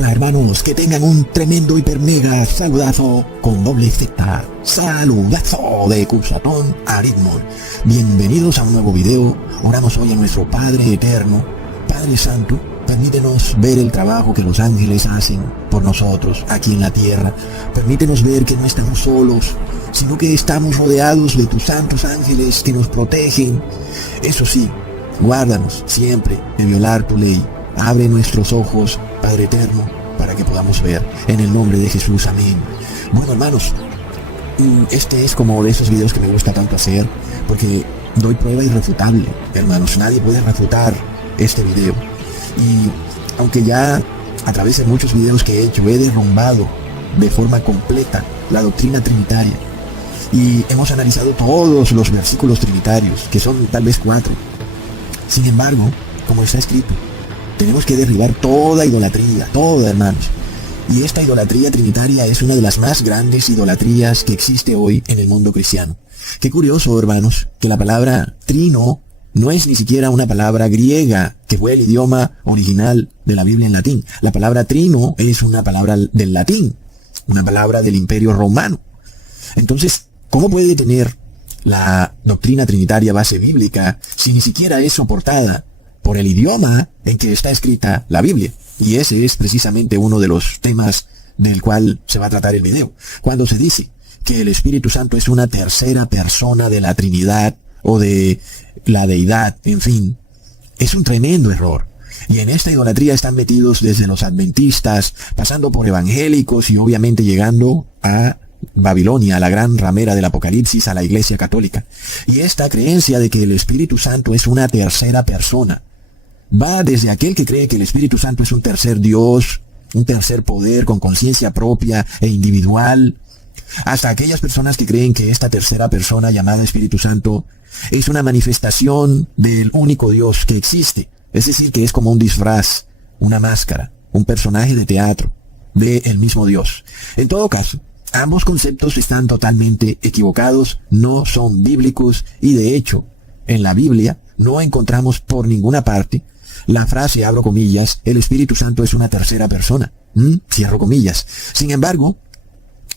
Hola hermanos, que tengan un tremendo hiper mega saludazo con doble Z. Saludazo de Cusatón Aritmon. Bienvenidos a un nuevo video. Oramos hoy a nuestro Padre Eterno, Padre Santo. Permítenos ver el trabajo que los ángeles hacen por nosotros aquí en la tierra. Permítenos ver que no estamos solos, sino que estamos rodeados de tus santos ángeles que nos protegen. Eso sí, guárdanos siempre de violar tu ley. Abre nuestros ojos, Padre Eterno, para que podamos ver. En el nombre de Jesús, amén. Bueno, hermanos, este es como de esos videos que me gusta tanto hacer, porque doy prueba irrefutable, hermanos. Nadie puede refutar este video. Y aunque ya a través de muchos videos que he hecho he derrumbado de forma completa la doctrina trinitaria, y hemos analizado todos los versículos trinitarios, que son tal vez 4. Sin embargo, como está escrito, tenemos que derribar toda idolatría, toda, hermanos. Y esta idolatría trinitaria es una de las más grandes idolatrías que existe hoy en el mundo cristiano. Qué curioso, hermanos, que la palabra trino no es ni siquiera una palabra griega, que fue el idioma original de la Biblia en latín. La palabra trino es una palabra del latín, una palabra del Imperio Romano. Entonces, ¿cómo puede tener la doctrina trinitaria base bíblica si ni siquiera es soportada por el idioma en que está escrita la Biblia? Y ese es precisamente uno de los temas del cual se va a tratar el video. Cuando se dice que el Espíritu Santo es una tercera persona de la Trinidad o de la deidad, en fin, es un tremendo error. Y en esta idolatría están metidos desde los adventistas, pasando por evangélicos y obviamente llegando a Babilonia, a la gran ramera del Apocalipsis, a la Iglesia Católica. Y esta creencia de que el Espíritu Santo es una tercera persona va desde aquel que cree que el Espíritu Santo es un tercer Dios, un tercer poder con conciencia propia e individual, hasta aquellas personas que creen que esta tercera persona llamada Espíritu Santo es una manifestación del único Dios que existe. Es decir, que es como un disfraz, una máscara, un personaje de teatro del mismo Dios. En todo caso, ambos conceptos están totalmente equivocados, no son bíblicos, y de hecho, en la Biblia no encontramos por ninguna parte la frase, abro comillas, el Espíritu Santo es una tercera persona, cierro comillas. Sin embargo,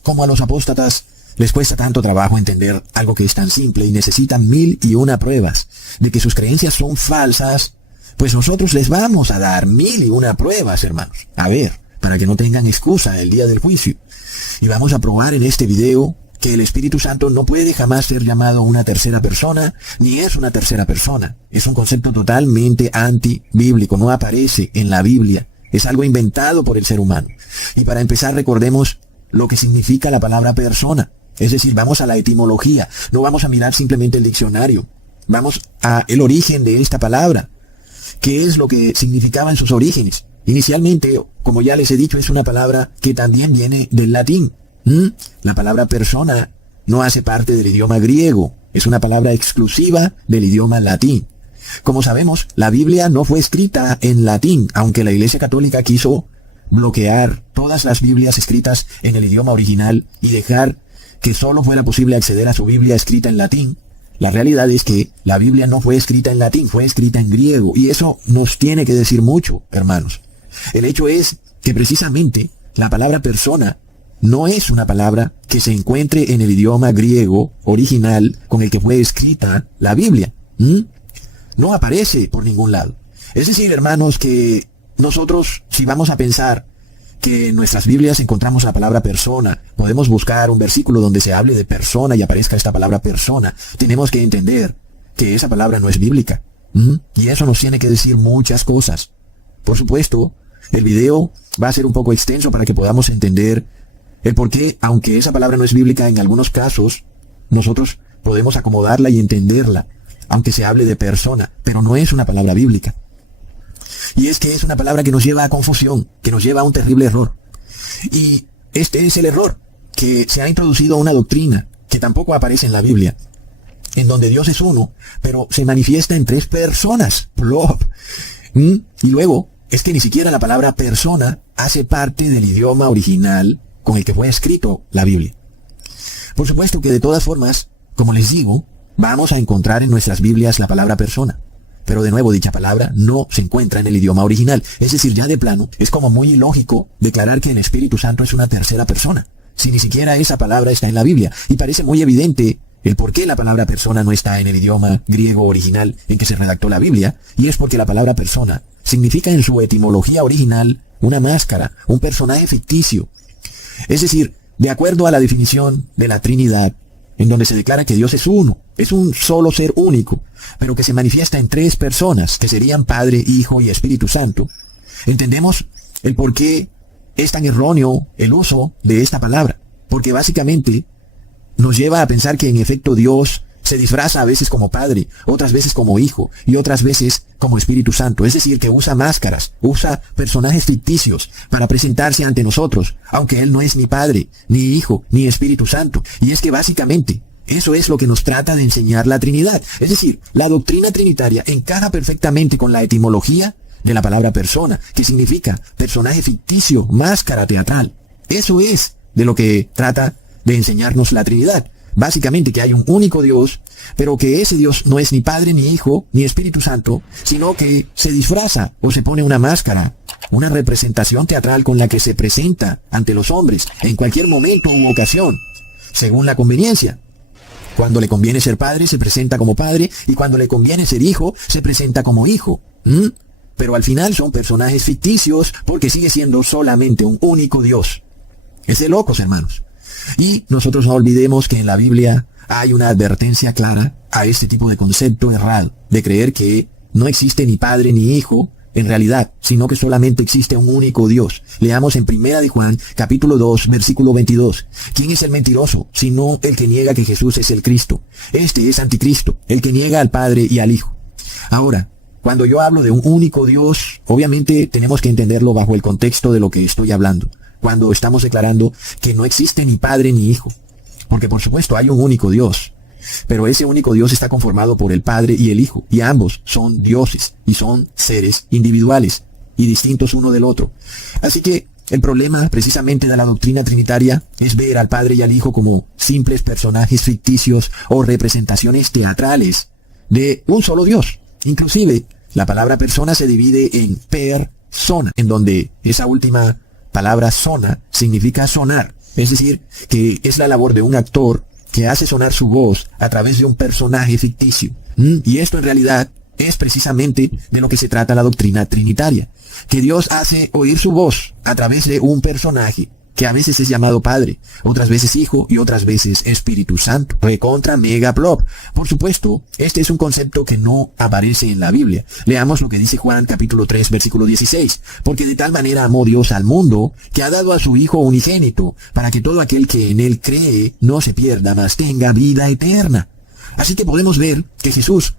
como a los apóstatas les cuesta tanto trabajo entender algo que es tan simple y necesitan 1001 pruebas de que sus creencias son falsas, pues nosotros les vamos a dar 1001 pruebas, hermanos. A ver, para que no tengan excusa el día del juicio. Y vamos a probar en este video que el Espíritu Santo no puede jamás ser llamado una tercera persona, ni es una tercera persona. Es un concepto totalmente antibíblico, no aparece en la Biblia. Es algo inventado por el ser humano. Y para empezar, recordemos lo que significa la palabra persona. Es decir, vamos a la etimología, no vamos a mirar simplemente el diccionario. Vamos a el origen de esta palabra. ¿Qué es lo que significaba en sus orígenes? Inicialmente, como ya les he dicho, es una palabra que también viene del latín. La palabra persona no hace parte del idioma griego, es una palabra exclusiva del idioma latín. Como sabemos, la Biblia no fue escrita en latín, aunque la Iglesia Católica quiso bloquear todas las Biblias escritas en el idioma original y dejar que solo fuera posible acceder a su Biblia escrita en latín. La realidad es que la Biblia no fue escrita en latín, fue escrita en griego, y eso nos tiene que decir mucho, hermanos. El hecho es que precisamente la palabra persona no es una palabra que se encuentre en el idioma griego original con el que fue escrita la Biblia. No aparece por ningún lado. Es decir, hermanos, que nosotros, si vamos a pensar que en nuestras Biblias encontramos la palabra persona, podemos buscar un versículo donde se hable de persona y aparezca esta palabra persona, tenemos que entender que esa palabra no es bíblica. Y eso nos tiene que decir muchas cosas. Por supuesto, el video va a ser un poco extenso para que podamos entender el por qué, aunque esa palabra no es bíblica, en algunos casos nosotros podemos acomodarla y entenderla, aunque se hable de persona, pero no es una palabra bíblica. Y es que es una palabra que nos lleva a confusión, que nos lleva a un terrible error. Y este es el error, que se ha introducido una doctrina que tampoco aparece en la Biblia, en donde Dios es uno, pero se manifiesta en 3 personas. Plop. Y luego, es que ni siquiera la palabra persona hace parte del idioma original con el que fue escrito la Biblia. Por supuesto que de todas formas, como les digo, vamos a encontrar en nuestras Biblias la palabra persona. Pero de nuevo, dicha palabra no se encuentra en el idioma original. Es decir, ya de plano, es como muy ilógico declarar que el Espíritu Santo es una tercera persona, si ni siquiera esa palabra está en la Biblia. Y parece muy evidente el por qué la palabra persona no está en el idioma griego original en que se redactó la Biblia, y es porque la palabra persona significa en su etimología original una máscara, un personaje ficticio. Es decir, de acuerdo a la definición de la Trinidad, en donde se declara que Dios es uno, es un solo ser único, pero que se manifiesta en tres personas, que serían Padre, Hijo y Espíritu Santo, entendemos el por qué es tan erróneo el uso de esta palabra, porque básicamente nos lleva a pensar que en efecto Dios se disfraza a veces como Padre, otras veces como Hijo y otras veces como Espíritu Santo. Es decir, que usa máscaras, usa personajes ficticios para presentarse ante nosotros, aunque Él no es ni Padre, ni Hijo, ni Espíritu Santo. Y es que básicamente eso es lo que nos trata de enseñar la Trinidad. Es decir, la doctrina trinitaria encaja perfectamente con la etimología de la palabra persona, que significa personaje ficticio, máscara teatral. Eso es de lo que trata de enseñarnos la Trinidad. Básicamente que hay un único Dios, pero que ese Dios no es ni Padre, ni Hijo, ni Espíritu Santo, sino que se disfraza o se pone una máscara, una representación teatral con la que se presenta ante los hombres en cualquier momento u ocasión, según la conveniencia. Cuando le conviene ser padre, se presenta como padre, y cuando le conviene ser hijo, se presenta como hijo. Pero al final son personajes ficticios porque sigue siendo solamente un único Dios. Es de locos, hermanos. Y nosotros no olvidemos que en la Biblia hay una advertencia clara a este tipo de concepto errado, de creer que no existe ni Padre ni Hijo en realidad, sino que solamente existe un único Dios. Leamos en 1 de Juan, capítulo 2, versículo 22. ¿Quién es el mentiroso, sino el que niega que Jesús es el Cristo? Este es anticristo, el que niega al Padre y al Hijo. Ahora, cuando yo hablo de un único Dios, obviamente tenemos que entenderlo bajo el contexto de lo que estoy hablando, cuando estamos declarando que no existe ni Padre ni Hijo. Porque por supuesto hay un único Dios, pero ese único Dios está conformado por el Padre y el Hijo, y ambos son dioses, y son seres individuales, y distintos uno del otro. Así que el problema precisamente de la doctrina trinitaria es ver al Padre y al Hijo como simples personajes ficticios o representaciones teatrales de un solo Dios. Inclusive, la palabra persona se divide en persona, en donde esa última palabra sona significa sonar, es decir, que es la labor de un actor que hace sonar su voz a través de un personaje ficticio. Y esto en realidad es precisamente de lo que se trata la doctrina trinitaria, que Dios hace oír su voz a través de un personaje que a veces es llamado Padre, otras veces Hijo y otras veces Espíritu Santo. Recontra mega plop. Por supuesto, este es un concepto que no aparece en la Biblia. Leamos lo que dice Juan capítulo 3 versículo 16. Porque de tal manera amó Dios al mundo, que ha dado a su Hijo unigénito, para que todo aquel que en él cree no se pierda, mas tenga vida eterna. Así que podemos ver que Jesús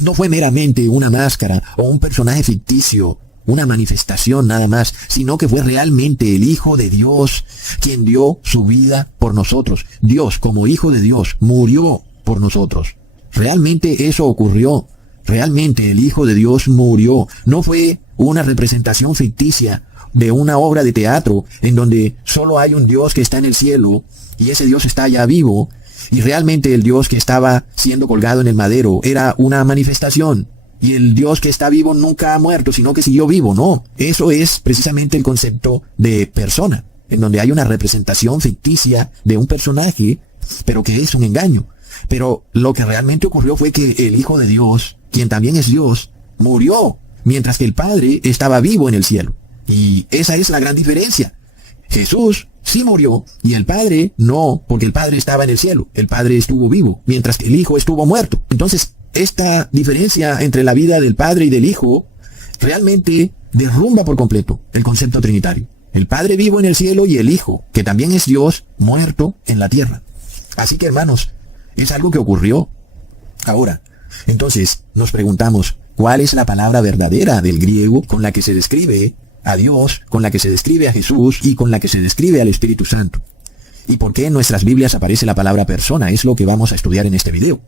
no fue meramente una máscara o un personaje ficticio, una manifestación nada más, sino que fue realmente el Hijo de Dios quien dio su vida por nosotros. Dios, como Hijo de Dios, murió por nosotros. Realmente eso ocurrió. Realmente el Hijo de Dios murió. No fue una representación ficticia de una obra de teatro en donde solo hay un Dios que está en el cielo y ese Dios está ya vivo, y realmente el Dios que estaba siendo colgado en el madero era una manifestación. Y el Dios que está vivo nunca ha muerto, sino que siguió vivo. No, eso es precisamente el concepto de persona, en donde hay una representación ficticia de un personaje, pero que es un engaño. Pero lo que realmente ocurrió fue que el Hijo de Dios, quien también es Dios, murió, mientras que el Padre estaba vivo en el cielo. Y esa es la gran diferencia. Jesús sí murió, y el Padre no, porque el Padre estaba en el cielo. El Padre estuvo vivo, mientras que el Hijo estuvo muerto. Entonces, esta diferencia entre la vida del Padre y del Hijo realmente derrumba por completo el concepto trinitario. El Padre vivo en el cielo y el Hijo, que también es Dios, muerto en la tierra. Así que, hermanos, es algo que ocurrió. Ahora, entonces, nos preguntamos, ¿cuál es la palabra verdadera del griego con la que se describe a Dios, con la que se describe a Jesús y con la que se describe al Espíritu Santo? ¿Y por qué en nuestras Biblias aparece la palabra persona? Es lo que vamos a estudiar en este video.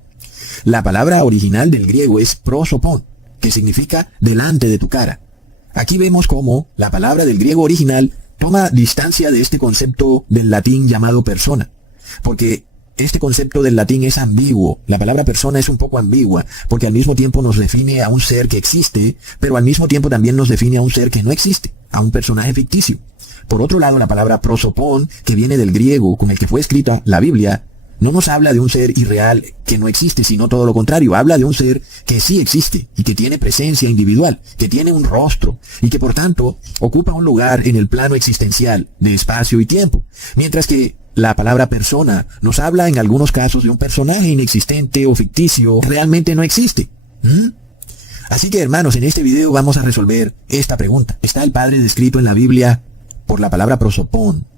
La palabra original del griego es prosopon, que significa delante de tu cara. Aquí vemos cómo la palabra del griego original toma distancia de este concepto del latín llamado persona, porque este concepto del latín es ambiguo. La palabra persona es un poco ambigua, porque al mismo tiempo nos define a un ser que existe, pero al mismo tiempo también nos define a un ser que no existe, a un personaje ficticio. Por otro lado, la palabra prosopón, que viene del griego con el que fue escrita la Biblia, no nos habla de un ser irreal que no existe, sino todo lo contrario. Habla de un ser que sí existe y que tiene presencia individual, que tiene un rostro y que por tanto ocupa un lugar en el plano existencial de espacio y tiempo. Mientras que la palabra persona nos habla en algunos casos de un personaje inexistente o ficticio que realmente no existe. Así que hermanos, en este video vamos a resolver esta pregunta. ¿Está el Padre descrito en la Biblia por la palabra prosopón?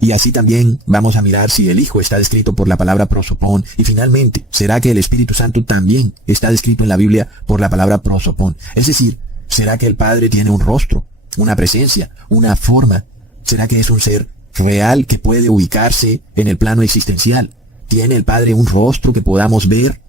Y así también vamos a mirar si el Hijo está descrito por la palabra prosopón. Y finalmente, ¿será que el Espíritu Santo también está descrito en la Biblia por la palabra prosopón? Es decir, ¿será que el Padre tiene un rostro, una presencia, una forma? ¿Será que es un ser real que puede ubicarse en el plano existencial? ¿Tiene el Padre un rostro que podamos ver?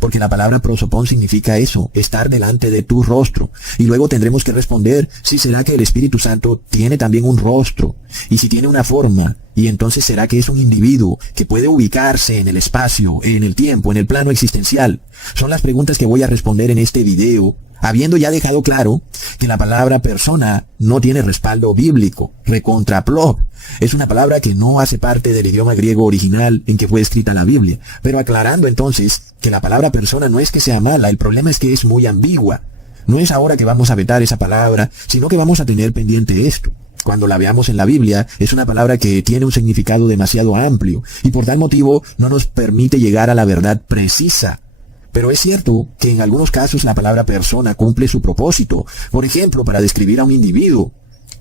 Porque la palabra prosopón significa eso, estar delante de tu rostro. Y luego tendremos que responder si será que el Espíritu Santo tiene también un rostro, y si tiene una forma, y entonces será que es un individuo que puede ubicarse en el espacio, en el tiempo, en el plano existencial. Son las preguntas que voy a responder en este video, habiendo ya dejado claro que la palabra persona no tiene respaldo bíblico, recontraplop. Es una palabra que no hace parte del idioma griego original en que fue escrita la Biblia. Pero aclarando entonces que la palabra persona no es que sea mala, el problema es que es muy ambigua. No es ahora que vamos a vetar esa palabra, sino que vamos a tener pendiente esto. Cuando la veamos en la Biblia, es una palabra que tiene un significado demasiado amplio, y por tal motivo no nos permite llegar a la verdad precisa. Pero es cierto que en algunos casos la palabra persona cumple su propósito, por ejemplo, para describir a un individuo,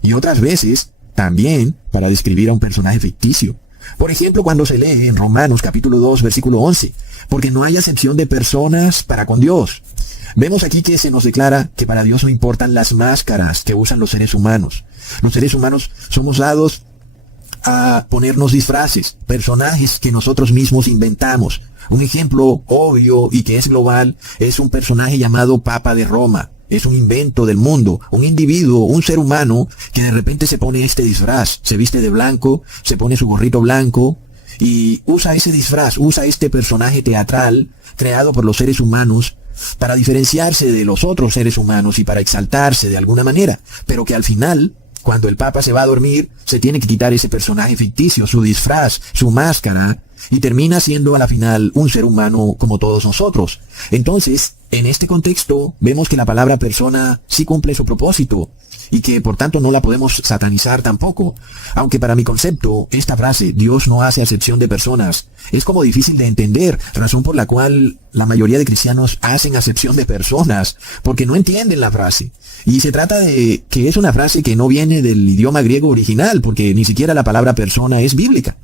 y otras veces también para describir a un personaje ficticio. Por ejemplo, cuando se lee en Romanos capítulo 2, versículo 11, porque no hay acepción de personas para con Dios. Vemos aquí que se nos declara que para Dios no importan las máscaras que usan los seres humanos. Los seres humanos somos dados a ponernos disfraces, personajes que nosotros mismos inventamos. Un ejemplo obvio y que es global es un personaje llamado Papa de Roma. Es un invento del mundo, un individuo, un ser humano que de repente se pone este disfraz, se viste de blanco, se pone su gorrito blanco y usa ese disfraz, usa este personaje teatral creado por los seres humanos para diferenciarse de los otros seres humanos y para exaltarse de alguna manera, pero que al final, cuando el Papa se va a dormir, se tiene que quitar ese personaje ficticio, su disfraz, su máscara, y termina siendo a la final un ser humano como todos nosotros. Entonces, en este contexto, vemos que la palabra persona sí cumple su propósito, y que por tanto no la podemos satanizar tampoco. Aunque para mi concepto, esta frase, Dios no hace acepción de personas, es como difícil de entender, razón por la cual la mayoría de cristianos hacen acepción de personas, porque no entienden la frase. Y se trata de que es una frase que no viene del idioma griego original, porque ni siquiera la palabra persona es bíblica.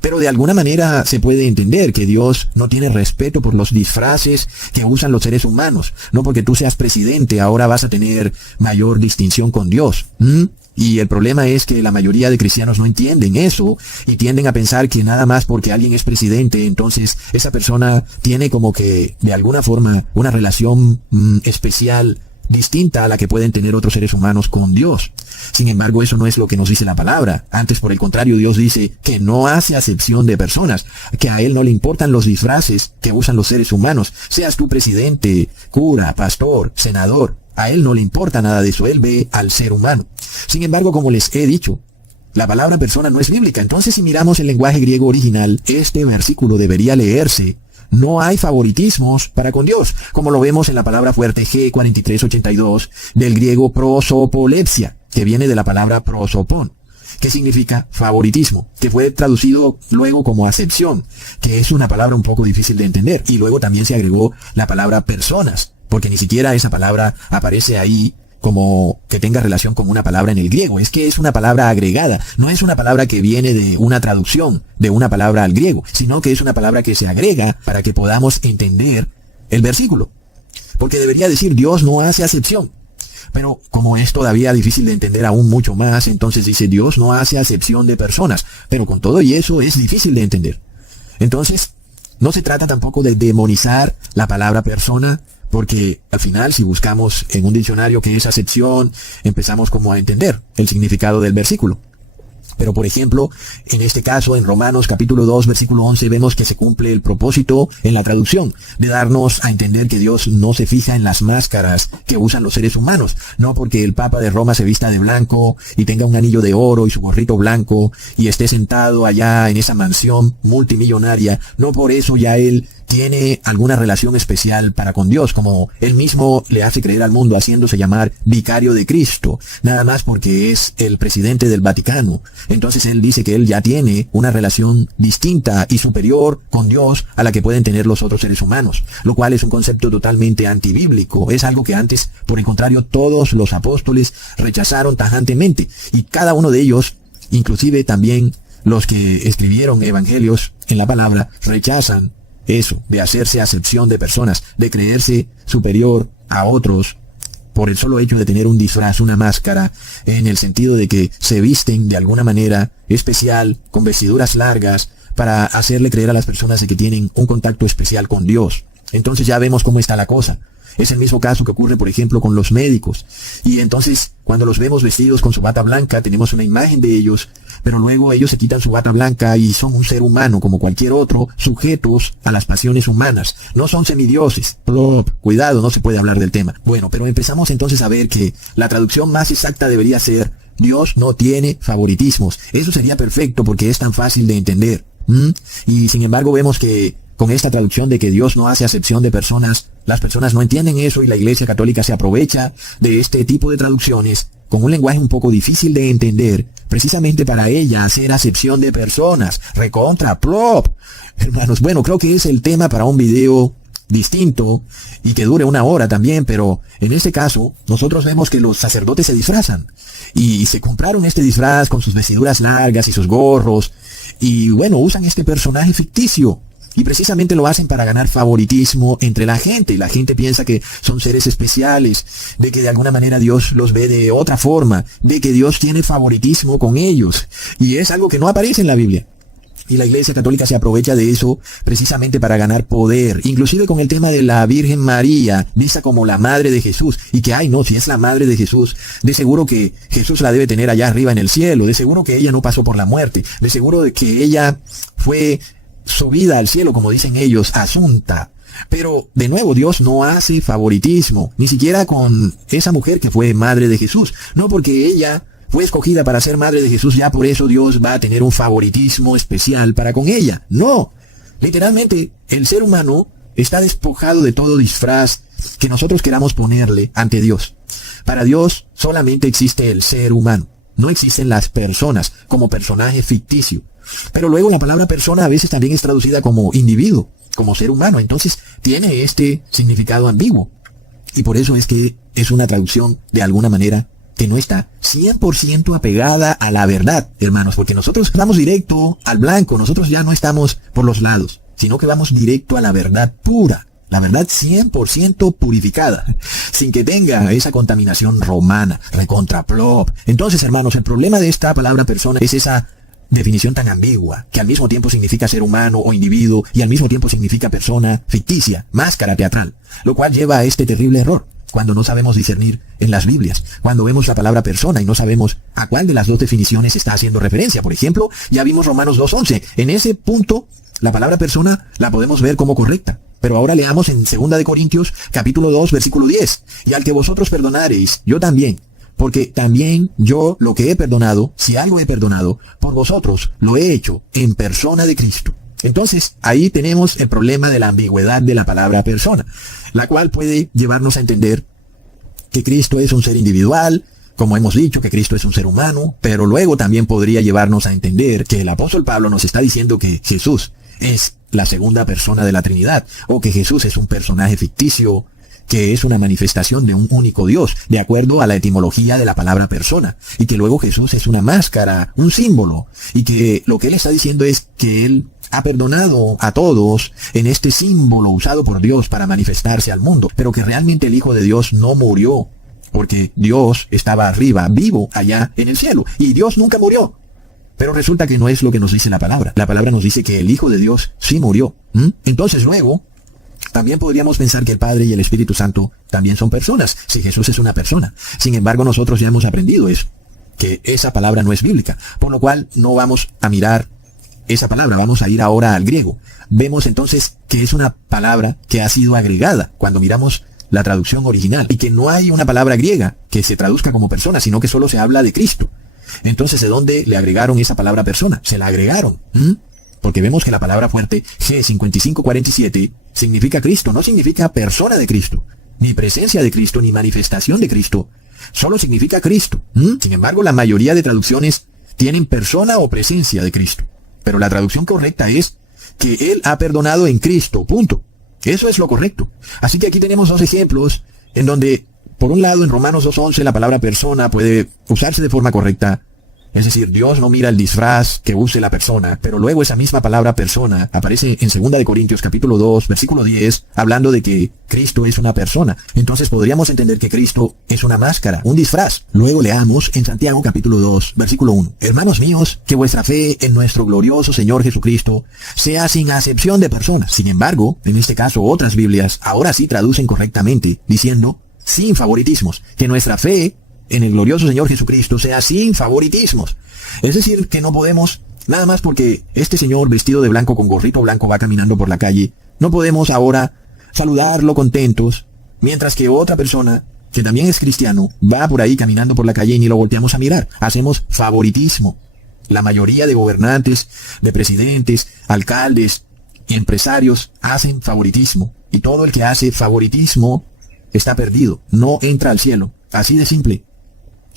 Pero de alguna manera se puede entender que Dios no tiene respeto por los disfraces que usan los seres humanos. No porque tú seas presidente ahora vas a tener mayor distinción con Dios. Y el problema es que la mayoría de cristianos no entienden eso y tienden a pensar que nada más porque alguien es presidente, entonces esa persona tiene como que de alguna forma una relación especial distinta a la que pueden tener otros seres humanos con Dios. Sin embargo, eso no es lo que nos dice la palabra. Antes, por el contrario, Dios dice que no hace acepción de personas, que a Él no le importan los disfraces que usan los seres humanos. Seas tú presidente, cura, pastor, senador, a Él no le importa nada de eso. Él ve al ser humano. Sin embargo, como les he dicho, la palabra persona no es bíblica. Entonces, si miramos el lenguaje griego original, este versículo debería leerse: no hay favoritismos para con Dios, como lo vemos en la palabra fuerte G4382 del griego prosopolepsia, que viene de la palabra prosopón, que significa favoritismo, que fue traducido luego como acepción, que es una palabra un poco difícil de entender. Y luego también se agregó la palabra personas, porque ni siquiera esa palabra aparece ahí como que tenga relación con una palabra en el griego. Es que es una palabra agregada, no es una palabra que viene de una traducción de una palabra al griego, sino que es una palabra que se agrega para que podamos entender el versículo. Porque debería decir Dios no hace acepción. Pero como es todavía difícil de entender aún mucho más, entonces dice Dios no hace acepción de personas. Pero con todo y eso es difícil de entender. Entonces, no se trata tampoco de demonizar la palabra persona, porque al final si buscamos en un diccionario qué es acepción, empezamos como a entender el significado del versículo. Pero por ejemplo, en este caso, en Romanos capítulo 2, versículo 11, vemos que se cumple el propósito en la traducción, de darnos a entender que Dios no se fija en las máscaras que usan los seres humanos. No porque el Papa de Roma se vista de blanco y tenga un anillo de oro y su gorrito blanco y esté sentado allá en esa mansión multimillonaria, no por eso ya él tiene alguna relación especial para con Dios, como él mismo le hace creer al mundo haciéndose llamar vicario de Cristo, nada más porque es el presidente del Vaticano. Entonces él dice que él ya tiene una relación distinta y superior con Dios a la que pueden tener los otros seres humanos, lo cual es un concepto totalmente antibíblico. Es algo que antes, por el contrario, todos los apóstoles rechazaron tajantemente, y cada uno de ellos, inclusive también los que escribieron evangelios en la palabra, rechazan eso, de hacerse acepción de personas, de creerse superior a otros por el solo hecho de tener un disfraz, una máscara, en el sentido de que se visten de alguna manera especial, con vestiduras largas, para hacerle creer a las personas de que tienen un contacto especial con Dios. Entonces ya vemos cómo está la cosa. Es el mismo caso que ocurre, por ejemplo, con los médicos. Y entonces, cuando los vemos vestidos con su bata blanca, tenemos una imagen de ellos, pero luego ellos se quitan su bata blanca y son un ser humano como cualquier otro, sujetos a las pasiones humanas. No son semidioses. Cuidado, no se puede hablar del tema. Bueno, pero empezamos entonces a ver que la traducción más exacta debería ser: Dios no tiene favoritismos. Eso sería perfecto porque es tan fácil de entender. Y sin embargo vemos que con esta traducción de que Dios no hace acepción de personas, las personas no entienden eso, y la Iglesia Católica se aprovecha de este tipo de traducciones con un lenguaje un poco difícil de entender, precisamente para ella hacer acepción de personas. Recontra, plop. Hermanos, bueno, creo que es el tema para un video distinto y que dure 1 hora también, pero en este caso nosotros vemos que los sacerdotes se disfrazan y se compraron este disfraz con sus vestiduras largas y sus gorros, y bueno, usan este personaje ficticio. Y precisamente lo hacen para ganar favoritismo entre la gente. Y la gente piensa que son seres especiales, de que de alguna manera Dios los ve de otra forma, de que Dios tiene favoritismo con ellos. Y es algo que no aparece en la Biblia. Y la Iglesia Católica se aprovecha de eso precisamente para ganar poder. Inclusive con el tema de la Virgen María, vista como la madre de Jesús. Y que, ay no, si es la madre de Jesús, de seguro que Jesús la debe tener allá arriba en el cielo. De seguro que ella no pasó por la muerte. De seguro de que ella fue subida al cielo, como dicen ellos, asunta. Pero, de nuevo, Dios no hace favoritismo, ni siquiera con esa mujer que fue madre de Jesús. No porque ella fue escogida para ser madre de Jesús, ya por eso Dios va a tener un favoritismo especial para con ella. No. Literalmente, el ser humano está despojado de todo disfraz que nosotros queramos ponerle ante Dios. Para Dios solamente existe el ser humano. No existen las personas como personaje ficticio. Pero luego la palabra persona a veces también es traducida como individuo, como ser humano. Entonces tiene este significado ambiguo. Y por eso es que es una traducción de alguna manera que no está 100% apegada a la verdad, hermanos. Porque nosotros vamos directo al blanco. Nosotros ya no estamos por los lados, sino que vamos directo a la verdad pura. La verdad 100% purificada, sin que tenga esa contaminación romana, recontraplop. Entonces, hermanos, el problema de esta palabra persona es esa definición tan ambigua, que al mismo tiempo significa ser humano o individuo, y al mismo tiempo significa persona ficticia, máscara teatral, lo cual lleva a este terrible error, cuando no sabemos discernir en las Biblias, cuando vemos la palabra persona y no sabemos a cuál de las dos definiciones está haciendo referencia. Por ejemplo, ya vimos Romanos 2:11, en ese punto, la palabra persona la podemos ver como correcta. Pero ahora leamos en 2 de Corintios, capítulo 2, versículo 10, y al que vosotros perdonareis, yo también, porque también yo lo que he perdonado, si algo he perdonado, por vosotros lo he hecho en persona de Cristo. Entonces, ahí tenemos el problema de la ambigüedad de la palabra persona, la cual puede llevarnos a entender que Cristo es un ser individual, como hemos dicho, que Cristo es un ser humano, pero luego también podría llevarnos a entender que el apóstol Pablo nos está diciendo que Jesús es la segunda persona de la Trinidad, o que Jesús es un personaje ficticio, que es una manifestación de un único Dios, de acuerdo a la etimología de la palabra persona, y que luego Jesús es una máscara, un símbolo, y que lo que él está diciendo es que él ha perdonado a todos en este símbolo usado por Dios para manifestarse al mundo, pero que realmente el Hijo de Dios no murió, porque Dios estaba arriba, vivo, allá en el cielo, y Dios nunca murió. Pero resulta que no es lo que nos dice la palabra. La palabra nos dice que el Hijo de Dios sí murió. Entonces luego, también podríamos pensar que el Padre y el Espíritu Santo también son personas, si Jesús es una persona. Sin embargo, nosotros ya hemos aprendido eso, que esa palabra no es bíblica, por lo cual no vamos a mirar esa palabra, vamos a ir ahora al griego. Vemos entonces que es una palabra que ha sido agregada cuando miramos la traducción original, y que no hay una palabra griega que se traduzca como persona, sino que solo se habla de Cristo. Entonces, ¿de dónde le agregaron esa palabra persona? Se la agregaron. Porque vemos que la palabra fuerte G5547 significa Cristo, no significa persona de Cristo, ni presencia de Cristo, ni manifestación de Cristo. Solo significa Cristo. Sin embargo, la mayoría de traducciones tienen persona o presencia de Cristo. Pero la traducción correcta es que Él ha perdonado en Cristo, punto. Eso es lo correcto. Así que aquí tenemos dos ejemplos en donde, por un lado, en Romanos 2:11, la palabra persona puede usarse de forma correcta. Es decir, Dios no mira el disfraz que use la persona, pero luego esa misma palabra persona aparece en 2 de Corintios capítulo 2, versículo 10, hablando de que Cristo es una persona. Entonces podríamos entender que Cristo es una máscara, un disfraz. Luego leamos en Santiago capítulo 2, versículo 1. Hermanos míos, que vuestra fe en nuestro glorioso Señor Jesucristo sea sin acepción de personas. Sin embargo, en este caso otras Biblias ahora sí traducen correctamente, diciendo sin favoritismos, que nuestra fe en el glorioso Señor Jesucristo sea sin favoritismos. Es decir, que no podemos, nada más porque este señor vestido de blanco con gorrito blanco va caminando por la calle, no podemos ahora saludarlo contentos, mientras que otra persona, que también es cristiano, va por ahí caminando por la calle y ni lo volteamos a mirar. Hacemos favoritismo. La mayoría de gobernantes, de presidentes, alcaldes y empresarios hacen favoritismo. Y todo el que hace favoritismo está perdido, no entra al cielo. Así de simple.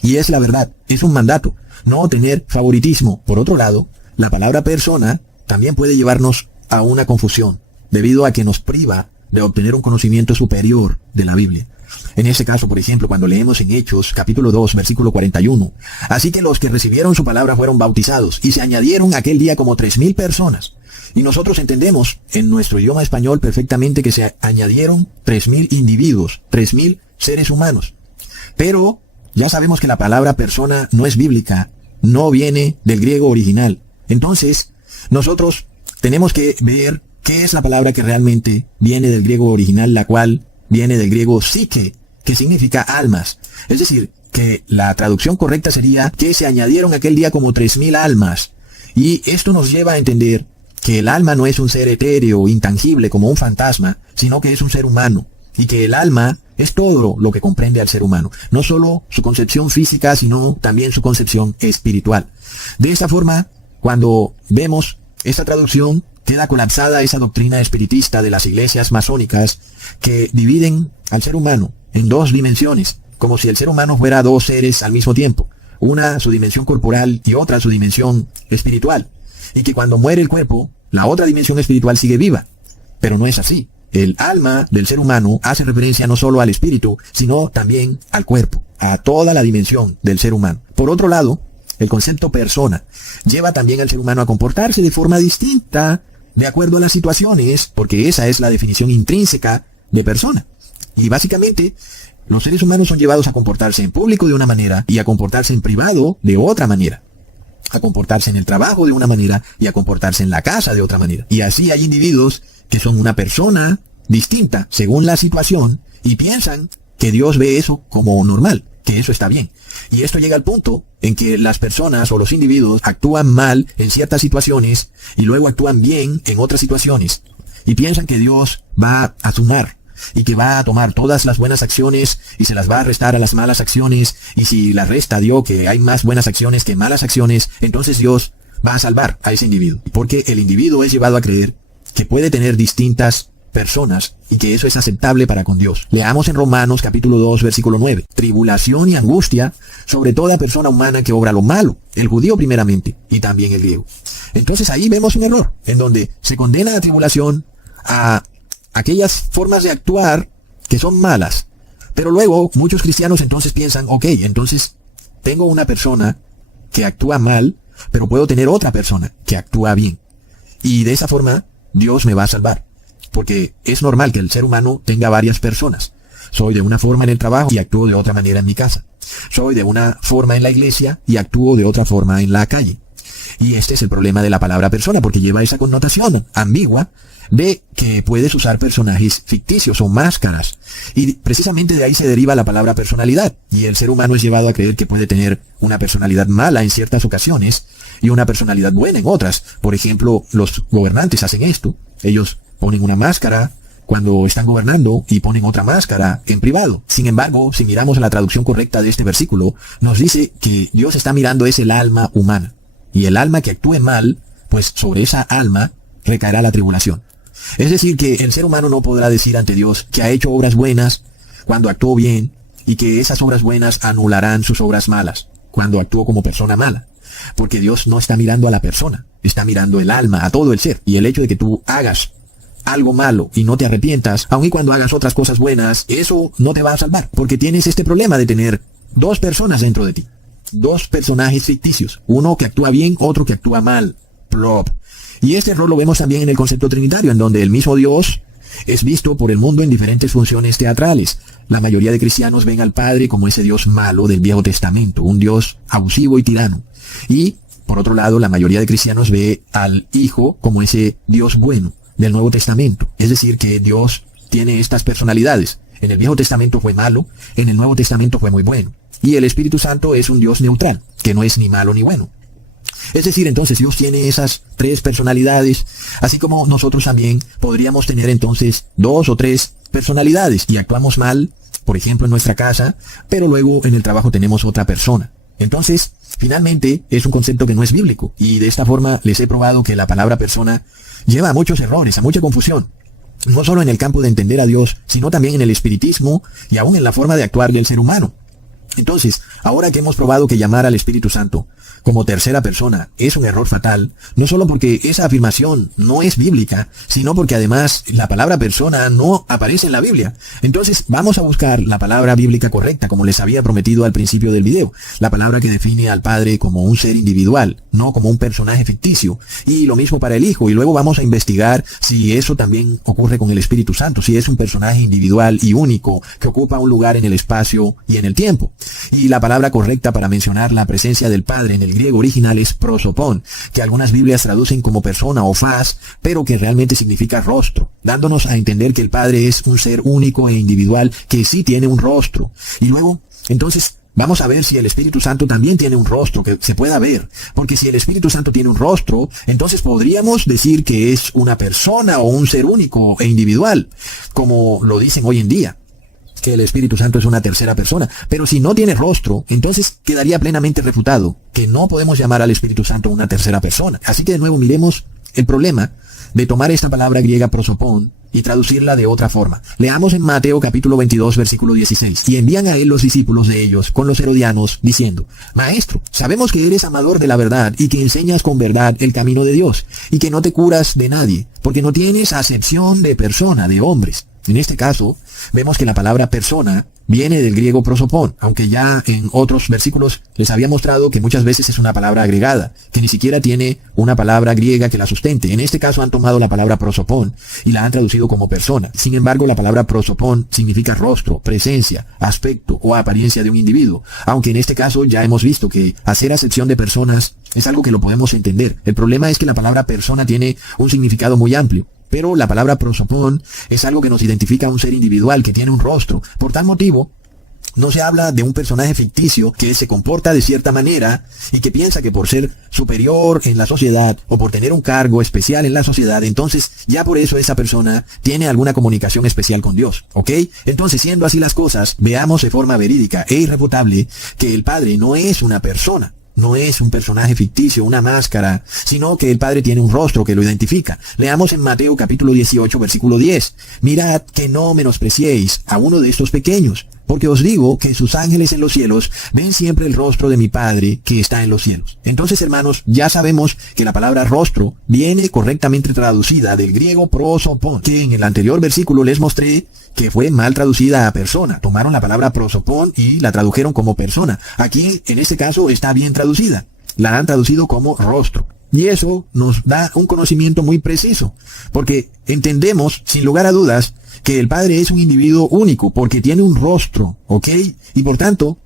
Y es la verdad, es un mandato, no tener favoritismo. Por otro lado, la palabra persona también puede llevarnos a una confusión, debido a que nos priva de obtener un conocimiento superior de la Biblia. En este caso, por ejemplo, cuando leemos en Hechos, capítulo 2, versículo 41, así que los que recibieron su palabra fueron bautizados, y se añadieron aquel día como 3,000 personas. Y nosotros entendemos en nuestro idioma español perfectamente que se añadieron 3,000 individuos, 3,000 seres humanos. Pero ya sabemos que la palabra persona no es bíblica, no viene del griego original. Entonces, nosotros tenemos que ver qué es la palabra que realmente viene del griego original, la cual viene del griego psique, que significa almas. Es decir, que la traducción correcta sería que se añadieron aquel día como 3,000 almas. Y esto nos lleva a entender que el alma no es un ser etéreo, intangible, como un fantasma, sino que es un ser humano. Y que el alma es todo lo que comprende al ser humano, no solo su concepción física, sino también su concepción espiritual. De esta forma, cuando vemos esta traducción, queda colapsada esa doctrina espiritista de las iglesias masónicas que dividen al ser humano en dos dimensiones, como si el ser humano fuera dos seres al mismo tiempo, una su dimensión corporal y otra su dimensión espiritual, y que cuando muere el cuerpo, la otra dimensión espiritual sigue viva. Pero no es así. El alma del ser humano hace referencia no solo al espíritu, sino también al cuerpo, a toda la dimensión del ser humano. Por otro lado, el concepto persona lleva también al ser humano a comportarse de forma distinta, de acuerdo a las situaciones, porque esa es la definición intrínseca de persona. Y básicamente, los seres humanos son llevados a comportarse en público de una manera y a comportarse en privado de otra manera. A comportarse en el trabajo de una manera y a comportarse en la casa de otra manera. Y así hay individuos que son una persona distinta según la situación y piensan que Dios ve eso como normal, que eso está bien. Y esto llega al punto en que las personas o los individuos actúan mal en ciertas situaciones y luego actúan bien en otras situaciones. Y piensan que Dios va a sumar y que va a tomar todas las buenas acciones y se las va a restar a las malas acciones. Y si la resta dio que hay más buenas acciones que malas acciones, entonces Dios va a salvar a ese individuo. Porque el individuo es llevado a creer que puede tener distintas personas y que eso es aceptable para con Dios. Leamos en Romanos capítulo 2 versículo 9. Tribulación y angustia sobre toda persona humana que obra lo malo, el judío primeramente y también el griego. Entonces ahí vemos un error, en donde se condena a tribulación a aquellas formas de actuar que son malas. Pero luego muchos cristianos entonces piensan, ok, entonces tengo una persona que actúa mal, pero puedo tener otra persona que actúa bien. Y de esa forma Dios me va a salvar. Porque es normal que el ser humano tenga varias personas. Soy de una forma en el trabajo y actúo de otra manera en mi casa. Soy de una forma en la iglesia y actúo de otra forma en la calle. Y este es el problema de la palabra persona, porque lleva esa connotación ambigua ve que puedes usar personajes ficticios o máscaras. Y precisamente de ahí se deriva la palabra personalidad. Y el ser humano es llevado a creer que puede tener una personalidad mala en ciertas ocasiones y una personalidad buena en otras. Por ejemplo, los gobernantes hacen esto. Ellos ponen una máscara cuando están gobernando y ponen otra máscara en privado. Sin embargo, si miramos la traducción correcta de este versículo, nos dice que Dios está mirando es el alma humana. Y el alma que actúe mal, pues sobre esa alma recaerá la tribulación. Es decir, que el ser humano no podrá decir ante Dios que ha hecho obras buenas cuando actuó bien y que esas obras buenas anularán sus obras malas cuando actuó como persona mala. Porque Dios no está mirando a la persona, está mirando el alma, a todo el ser. Y el hecho de que tú hagas algo malo y no te arrepientas, aun y cuando hagas otras cosas buenas, eso no te va a salvar. Porque tienes este problema de tener dos personas dentro de ti. Dos personajes ficticios. Uno que actúa bien, otro que actúa mal. Plop. Y este error lo vemos también en el concepto trinitario, en donde el mismo Dios es visto por el mundo en diferentes funciones teatrales. La mayoría de cristianos ven al Padre como ese Dios malo del Viejo Testamento, un Dios abusivo y tirano. Y, por otro lado, la mayoría de cristianos ve al Hijo como ese Dios bueno del Nuevo Testamento. Es decir, que Dios tiene estas personalidades. En el Viejo Testamento fue malo, en el Nuevo Testamento fue muy bueno. Y el Espíritu Santo es un Dios neutral, que no es ni malo ni bueno. Es decir, entonces Dios tiene esas tres personalidades, así como nosotros también podríamos tener entonces dos o tres personalidades y actuamos mal, por ejemplo en nuestra casa, pero luego en el trabajo tenemos otra persona. Entonces, finalmente es un concepto que no es bíblico y de esta forma les he probado que la palabra persona lleva a muchos errores, a mucha confusión. No solo en el campo de entender a Dios, sino también en el espiritismo y aún en la forma de actuar del ser humano. Entonces, ahora que hemos probado que llamar al Espíritu Santo como tercera persona es un error fatal, no solo porque esa afirmación no es bíblica, sino porque además la palabra persona no aparece en la Biblia. Entonces vamos a buscar la palabra bíblica correcta, como les había prometido al principio del video, la palabra que define al Padre como un ser individual, no como un personaje ficticio, y lo mismo para el Hijo, y luego vamos a investigar si eso también ocurre con el Espíritu Santo, si es un personaje individual y único que ocupa un lugar en el espacio y en el tiempo. Y la palabra correcta para mencionar la presencia del Padre en el griego original es prosopon, que algunas Biblias traducen como persona o faz, pero que realmente significa rostro, dándonos a entender que el Padre es un ser único e individual que sí tiene un rostro. Y luego, entonces, vamos a ver si el Espíritu Santo también tiene un rostro que se pueda ver, porque si el Espíritu Santo tiene un rostro, entonces podríamos decir que es una persona o un ser único e individual, como lo dicen hoy en día, que el Espíritu Santo es una tercera persona. Pero si no tiene rostro, entonces quedaría plenamente refutado que no podemos llamar al Espíritu Santo una tercera persona. Así que de nuevo miremos el problema de tomar esta palabra griega prosopon y traducirla de otra forma. Leamos en Mateo capítulo 22 versículo 16. Y envían a él los discípulos de ellos con los herodianos diciendo: Maestro, sabemos que eres amador de la verdad y que enseñas con verdad el camino de Dios y que no te curas de nadie, porque no tienes acepción de persona, de hombres. En este caso, vemos que la palabra persona viene del griego prosopon, aunque ya en otros versículos les había mostrado que muchas veces es una palabra agregada, que ni siquiera tiene una palabra griega que la sustente. En este caso han tomado la palabra prosopon y la han traducido como persona. Sin embargo, la palabra prosopon significa rostro, presencia, aspecto o apariencia de un individuo, aunque en este caso ya hemos visto que hacer acepción de personas es algo que lo podemos entender. El problema es que la palabra persona tiene un significado muy amplio. Pero la palabra prosopon es algo que nos identifica a un ser individual que tiene un rostro. Por tal motivo, no se habla de un personaje ficticio que se comporta de cierta manera y que piensa que por ser superior en la sociedad o por tener un cargo especial en la sociedad, entonces ya por eso esa persona tiene alguna comunicación especial con Dios, ¿ok? Entonces, siendo así las cosas, veamos de forma verídica e irrefutable que el Padre no es una persona. No es un personaje ficticio, una máscara, sino que el Padre tiene un rostro que lo identifica. Leamos en Mateo capítulo 18, versículo 10. Mirad que no menospreciéis a uno de estos pequeños, porque os digo que sus ángeles en los cielos ven siempre el rostro de mi Padre que está en los cielos. Entonces, hermanos, ya sabemos que la palabra rostro viene correctamente traducida del griego prosopon, que en el anterior versículo les mostré que fue mal traducida a persona. Tomaron la palabra prosopon y la tradujeron como persona. Aquí, en este caso, está bien traducida. La han traducido como rostro. Y eso nos da un conocimiento muy preciso, porque entendemos, sin lugar a dudas, que el Padre es un individuo único, porque tiene un rostro, ¿ok? Y por tanto,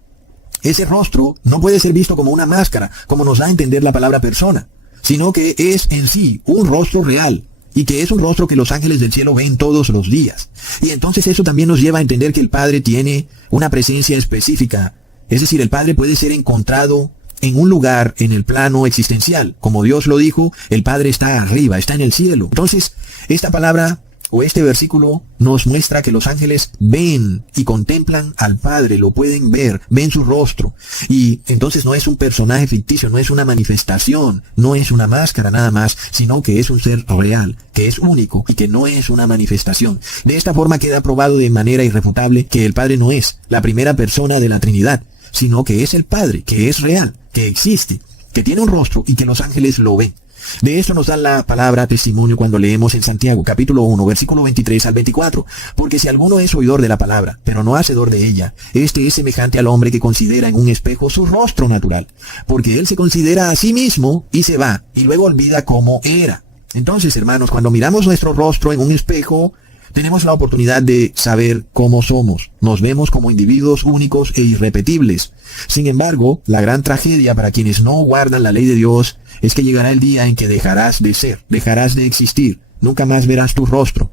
ese rostro no puede ser visto como una máscara, como nos da a entender la palabra persona, sino que es en sí un rostro real, y que es un rostro que los ángeles del cielo ven todos los días. Y entonces eso también nos lleva a entender que el Padre tiene una presencia específica. Es decir, el Padre puede ser encontrado en un lugar en el plano existencial. Como Dios lo dijo, el Padre está arriba, está en el cielo. Entonces, esta palabra o este versículo nos muestra que los ángeles ven y contemplan al Padre, lo pueden ver, ven su rostro. Y entonces no es un personaje ficticio, no es una manifestación, no es una máscara nada más, sino que es un ser real, que es único y que no es una manifestación. De esta forma queda probado de manera irrefutable que el Padre no es la primera persona de la Trinidad, sino que es el Padre, que es real, que existe, que tiene un rostro y que los ángeles lo ven. De esto nos da la palabra testimonio cuando leemos en Santiago, capítulo 1, versículo 23 al 24. Porque si alguno es oidor de la palabra, pero no hacedor de ella, este es semejante al hombre que considera en un espejo su rostro natural. Porque él se considera a sí mismo y se va, y luego olvida cómo era. Entonces, hermanos, cuando miramos nuestro rostro en un espejo, tenemos la oportunidad de saber cómo somos. Nos vemos como individuos únicos e irrepetibles. Sin embargo, la gran tragedia para quienes no guardan la ley de Dios es que llegará el día en que dejarás de ser, dejarás de existir, nunca más verás tu rostro.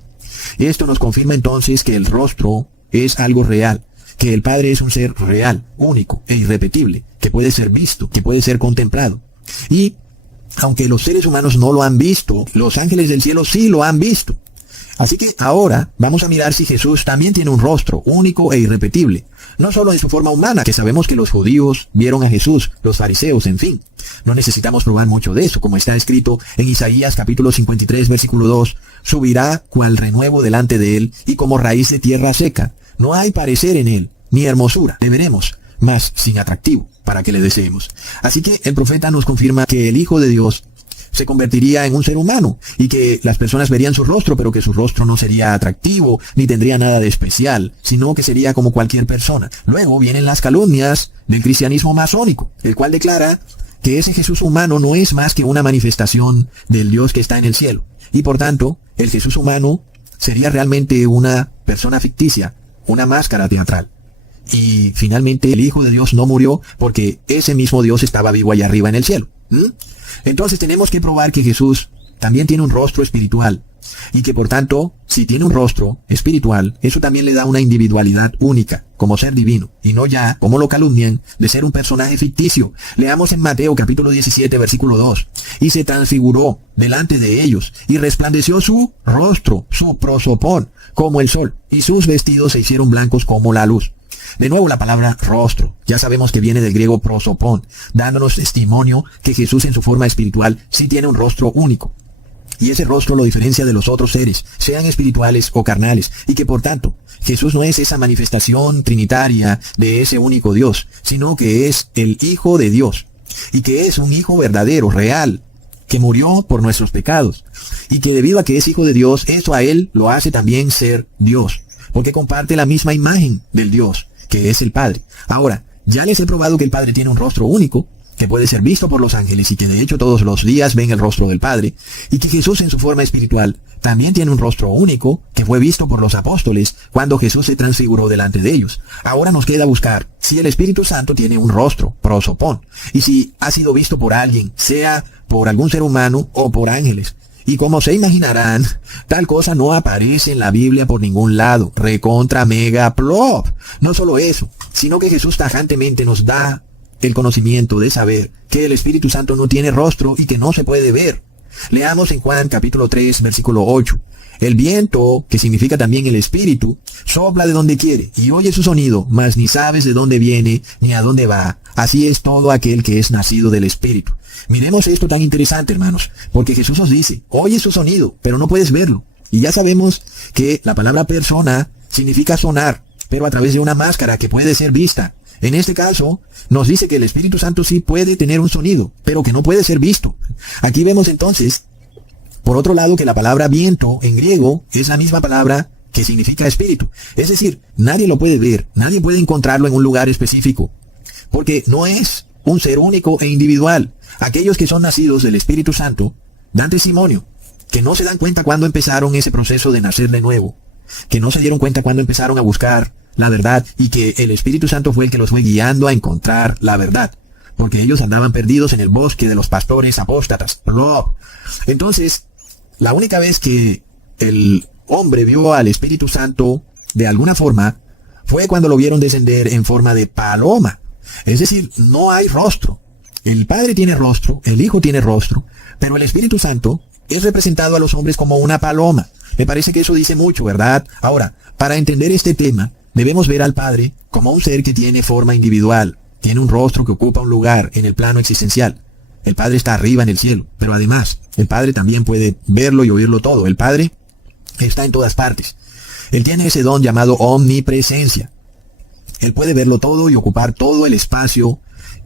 Esto nos confirma entonces que el rostro es algo real, que el Padre es un ser real, único e irrepetible, que puede ser visto, que puede ser contemplado. Y, aunque los seres humanos no lo han visto, los ángeles del cielo sí lo han visto. Así que ahora vamos a mirar si Jesús también tiene un rostro único e irrepetible. No solo en su forma humana, que sabemos que los judíos vieron a Jesús, los fariseos, en fin. No necesitamos probar mucho de eso, como está escrito en Isaías capítulo 53, versículo 2. Subirá cual renuevo delante de él y como raíz de tierra seca. No hay parecer en él, ni hermosura. Le veremos, mas sin atractivo, para que le deseemos. Así que el profeta nos confirma que el Hijo de Dios se convertiría en un ser humano y que las personas verían su rostro, pero que su rostro no sería atractivo ni tendría nada de especial, sino que sería como cualquier persona. Luego vienen las calumnias del cristianismo masónico, el cual declara que ese Jesús humano no es más que una manifestación del Dios que está en el cielo. Y por tanto, el Jesús humano sería realmente una persona ficticia, una máscara teatral. Y finalmente el Hijo de Dios no murió porque ese mismo Dios estaba vivo allá arriba en el cielo. Entonces tenemos que probar que Jesús también tiene un rostro espiritual y que por tanto, si tiene un rostro espiritual, eso también le da una individualidad única como ser divino y no ya, como lo calumnian, de ser un personaje ficticio. Leamos en Mateo capítulo 17 versículo 2. Y se transfiguró delante de ellos y resplandeció su rostro, su prosopón, como el sol, y sus vestidos se hicieron blancos como la luz. De nuevo la palabra rostro, ya sabemos que viene del griego prosopón, dándonos testimonio que Jesús en su forma espiritual sí tiene un rostro único. Y ese rostro lo diferencia de los otros seres, sean espirituales o carnales, y que por tanto, Jesús no es esa manifestación trinitaria de ese único Dios, sino que es el Hijo de Dios, y que es un Hijo verdadero, real, que murió por nuestros pecados, y que debido a que es Hijo de Dios, eso a Él lo hace también ser Dios, porque comparte la misma imagen del Dios, que es el Padre. Ahora, ya les he probado que el Padre tiene un rostro único, que puede ser visto por los ángeles y que de hecho todos los días ven el rostro del Padre, y que Jesús en su forma espiritual también tiene un rostro único, que fue visto por los apóstoles cuando Jesús se transfiguró delante de ellos. Ahora nos queda buscar si el Espíritu Santo tiene un rostro, prosopón, y si ha sido visto por alguien, sea por algún ser humano o por ángeles. Y como se imaginarán, tal cosa no aparece en la Biblia por ningún lado. Recontra mega plop. No solo eso, sino que Jesús tajantemente nos da el conocimiento de saber que el Espíritu Santo no tiene rostro y que no se puede ver. Leamos en Juan capítulo 3, versículo 8. El viento, que significa también el Espíritu, sopla de donde quiere y oye su sonido, mas ni sabes de dónde viene ni a dónde va. Así es todo aquel que es nacido del Espíritu. Miremos esto tan interesante, hermanos, porque Jesús os dice, oye su sonido, pero no puedes verlo. Y ya sabemos que la palabra persona significa sonar, pero a través de una máscara que puede ser vista. En este caso, nos dice que el Espíritu Santo sí puede tener un sonido, pero que no puede ser visto. Aquí vemos entonces, por otro lado, que la palabra viento en griego es la misma palabra que significa espíritu. Es decir, nadie lo puede ver, nadie puede encontrarlo en un lugar específico, porque no es un ser único e individual. Aquellos que son nacidos del Espíritu Santo dan testimonio, que no se dan cuenta cuando empezaron ese proceso de nacer de nuevo, que no se dieron cuenta cuando empezaron a buscar la verdad y que el Espíritu Santo fue el que los fue guiando a encontrar la verdad, porque ellos andaban perdidos en el bosque de los pastores apóstatas. Entonces, La única vez que el hombre vio al Espíritu Santo de alguna forma fue cuando lo vieron descender en forma de paloma. Es decir, no hay rostro. El Padre tiene rostro, el Hijo tiene rostro, pero el Espíritu Santo es representado a los hombres como una paloma. Me parece que eso dice mucho, ¿verdad? Ahora, para entender este tema, debemos ver al Padre como un ser que tiene forma individual, tiene un rostro que ocupa un lugar en el plano existencial. El Padre está arriba en el cielo, pero además, el Padre también puede verlo y oírlo todo. El Padre está en todas partes. Él tiene ese don llamado omnipresencia. Él puede verlo todo y ocupar todo el espacio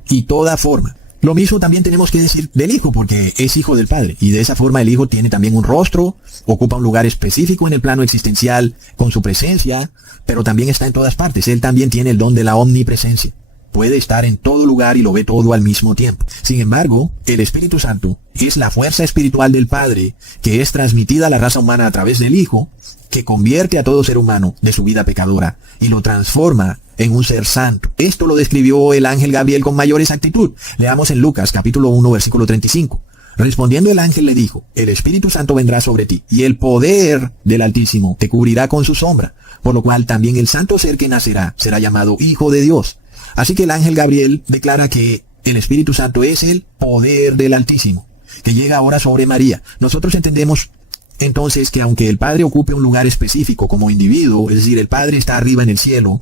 y toda forma. Lo mismo también tenemos que decir del Hijo, porque es Hijo del Padre, y de esa forma el Hijo tiene también un rostro, ocupa un lugar específico en el plano existencial con su presencia, pero también está en todas partes. Él también tiene el don de la omnipresencia. Puede estar en todo lugar y lo ve todo al mismo tiempo. Sin embargo, el Espíritu Santo es la fuerza espiritual del Padre, que es transmitida a la raza humana a través del Hijo, que convierte a todo ser humano de su vida pecadora y lo transforma en un ser santo. Esto lo describió el ángel Gabriel con mayor exactitud. Leamos en Lucas capítulo 1 versículo 35. Respondiendo el ángel le dijo, el Espíritu Santo vendrá sobre ti, y el poder del Altísimo te cubrirá con su sombra, por lo cual también el santo ser que nacerá será llamado Hijo de Dios. Así que el ángel Gabriel declara que el Espíritu Santo es el poder del Altísimo, que llega ahora sobre María. Nosotros entendemos entonces que aunque el Padre ocupe un lugar específico como individuo, es decir, el Padre está arriba en el cielo,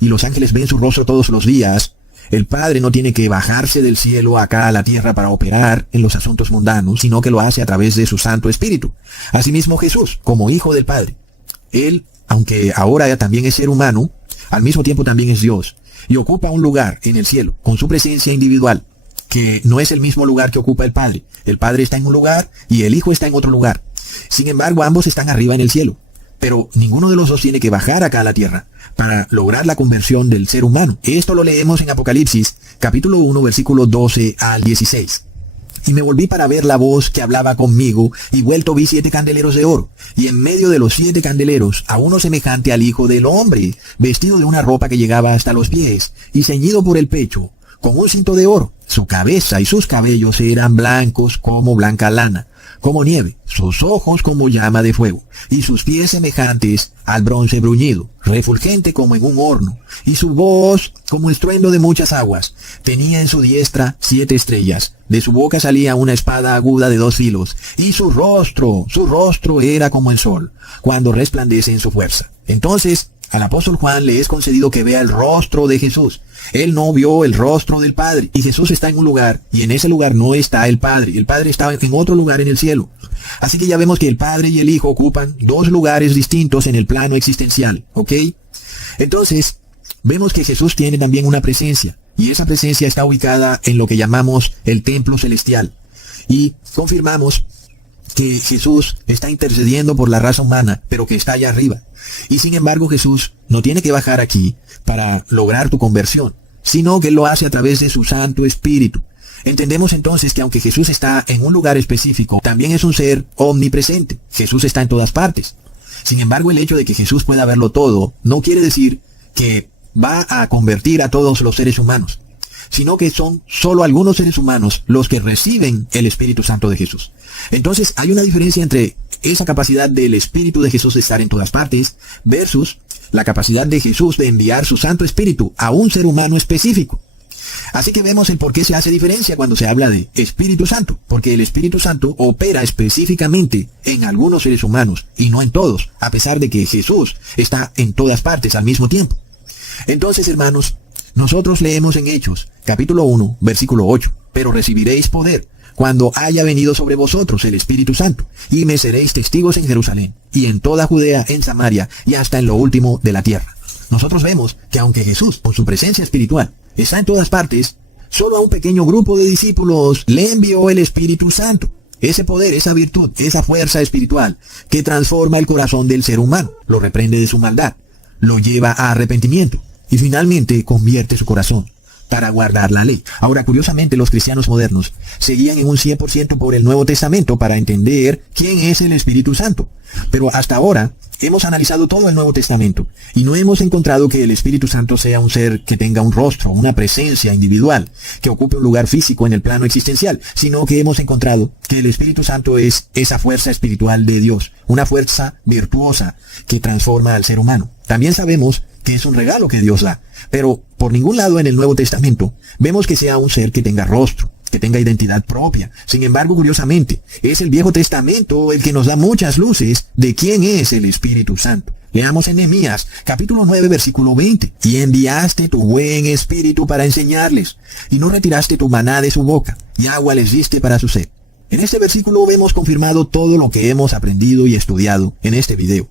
y los ángeles ven su rostro todos los días, el Padre no tiene que bajarse del cielo acá a la tierra para operar en los asuntos mundanos, sino que lo hace a través de su Santo Espíritu. Asimismo Jesús, como Hijo del Padre, Él, aunque ahora también es ser humano, al mismo tiempo también es Dios, y ocupa un lugar en el cielo, con su presencia individual, que no es el mismo lugar que ocupa el Padre. El Padre está en un lugar y el Hijo está en otro lugar. Sin embargo, ambos están arriba en el cielo, pero ninguno de los dos tiene que bajar acá a la tierra para lograr la conversión del ser humano. Esto lo leemos en Apocalipsis, capítulo 1, versículos 12 al 16. Y me volví para ver la voz que hablaba conmigo, y vuelto vi 7 candeleros de oro, y en medio de los 7 candeleros a uno semejante al Hijo del Hombre, vestido de una ropa que llegaba hasta los pies, y ceñido por el pecho, con un cinto de oro. Su cabeza y sus cabellos eran blancos como blanca lana, como nieve, sus ojos como llama de fuego, y sus pies semejantes al bronce bruñido, refulgente como en un horno, y su voz como estruendo de muchas aguas. Tenía en su diestra 7 estrellas, de su boca salía una espada aguda de 2 filos, y su rostro era como el sol, cuando resplandece en su fuerza. Entonces, al apóstol Juan le es concedido que vea el rostro de Jesús. Él no vio el rostro del Padre, y Jesús está en un lugar, y en ese lugar no está el Padre. El Padre está en otro lugar en el cielo. Así que ya vemos que el Padre y el Hijo ocupan 2 lugares distintos en el plano existencial, ¿ok? Entonces, vemos que Jesús tiene también una presencia, y esa presencia está ubicada en lo que llamamos el templo celestial. Y confirmamos que Jesús está intercediendo por la raza humana, pero que está allá arriba. Y sin embargo Jesús no tiene que bajar aquí para lograr tu conversión, sino que lo hace a través de su Santo Espíritu. Entendemos entonces que aunque Jesús está en un lugar específico, también es un ser omnipresente. Jesús está en todas partes. Sin embargo, el hecho de que Jesús pueda verlo todo no quiere decir que va a convertir a todos los seres humanos, sino que son solo algunos seres humanos los que reciben el Espíritu Santo de Jesús. Entonces hay una diferencia entre esa capacidad del Espíritu de Jesús de estar en todas partes versus la capacidad de Jesús de enviar su Santo Espíritu a un ser humano específico. Así que vemos el por qué se hace diferencia cuando se habla de Espíritu Santo, porque el Espíritu Santo opera específicamente en algunos seres humanos y no en todos, a pesar de que Jesús está en todas partes al mismo tiempo. Entonces, hermanos, nosotros leemos en Hechos, capítulo 1, versículo 8, pero recibiréis poder cuando haya venido sobre vosotros el Espíritu Santo, y me seréis testigos en Jerusalén, y en toda Judea, en Samaria, y hasta en lo último de la tierra. Nosotros vemos que aunque Jesús, por su presencia espiritual, está en todas partes, solo a un pequeño grupo de discípulos le envió el Espíritu Santo. Ese poder, esa virtud, esa fuerza espiritual que transforma el corazón del ser humano, lo reprende de su maldad, lo lleva a arrepentimiento, y finalmente convierte su corazón para guardar la ley. Ahora, curiosamente, los cristianos modernos seguían en un 100% por el Nuevo Testamento para entender quién es el Espíritu Santo. Pero hasta ahora, Hemos analizado todo el Nuevo Testamento y no hemos encontrado que el Espíritu Santo sea un ser que tenga un rostro, una presencia individual, que ocupe un lugar físico en el plano existencial, sino que hemos encontrado que el Espíritu Santo es esa fuerza espiritual de Dios, una fuerza virtuosa que transforma al ser humano. También sabemos que es un regalo que Dios da, pero por ningún lado en el Nuevo Testamento vemos que sea un ser que tenga rostro, que tenga identidad propia. Sin embargo, curiosamente, es el Viejo Testamento el que nos da muchas luces de quién es el Espíritu Santo. Leamos en Nehemías, capítulo 9, versículo 20. Y enviaste tu buen espíritu para enseñarles, y no retiraste tu maná de su boca, y agua les diste para su sed. En este versículo vemos confirmado todo lo que hemos aprendido y estudiado en este video.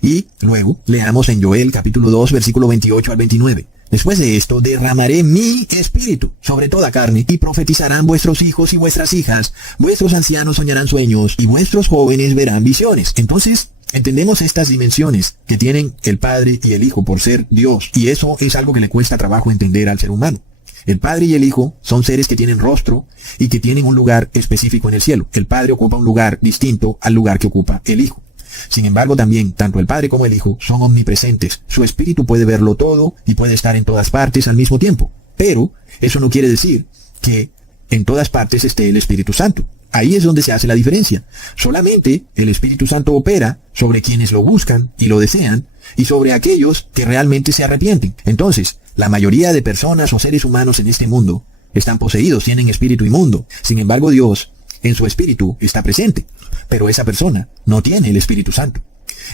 Y luego leamos en Joel, capítulo 2, versículo 28 al 29. Después de esto, derramaré mi espíritu sobre toda carne, y profetizarán vuestros hijos y vuestras hijas, vuestros ancianos soñarán sueños, y vuestros jóvenes verán visiones. Entonces, entendemos estas dimensiones que tienen el Padre y el Hijo por ser Dios, y eso es algo que le cuesta trabajo entender al ser humano. El Padre y el Hijo son seres que tienen rostro y que tienen un lugar específico en el cielo. El Padre ocupa un lugar distinto al lugar que ocupa el Hijo. Sin embargo, también, tanto el Padre como el Hijo son omnipresentes. Su espíritu puede verlo todo y puede estar en todas partes al mismo tiempo. Pero eso no quiere decir que en todas partes esté el Espíritu Santo. Ahí es donde se hace la diferencia. Solamente el Espíritu Santo opera sobre quienes lo buscan y lo desean, y sobre aquellos que realmente se arrepienten. Entonces, la mayoría de personas o seres humanos en este mundo están poseídos, tienen espíritu inmundo. Sin embargo, Dios, en su espíritu, está presente. Pero esa persona no tiene el Espíritu Santo.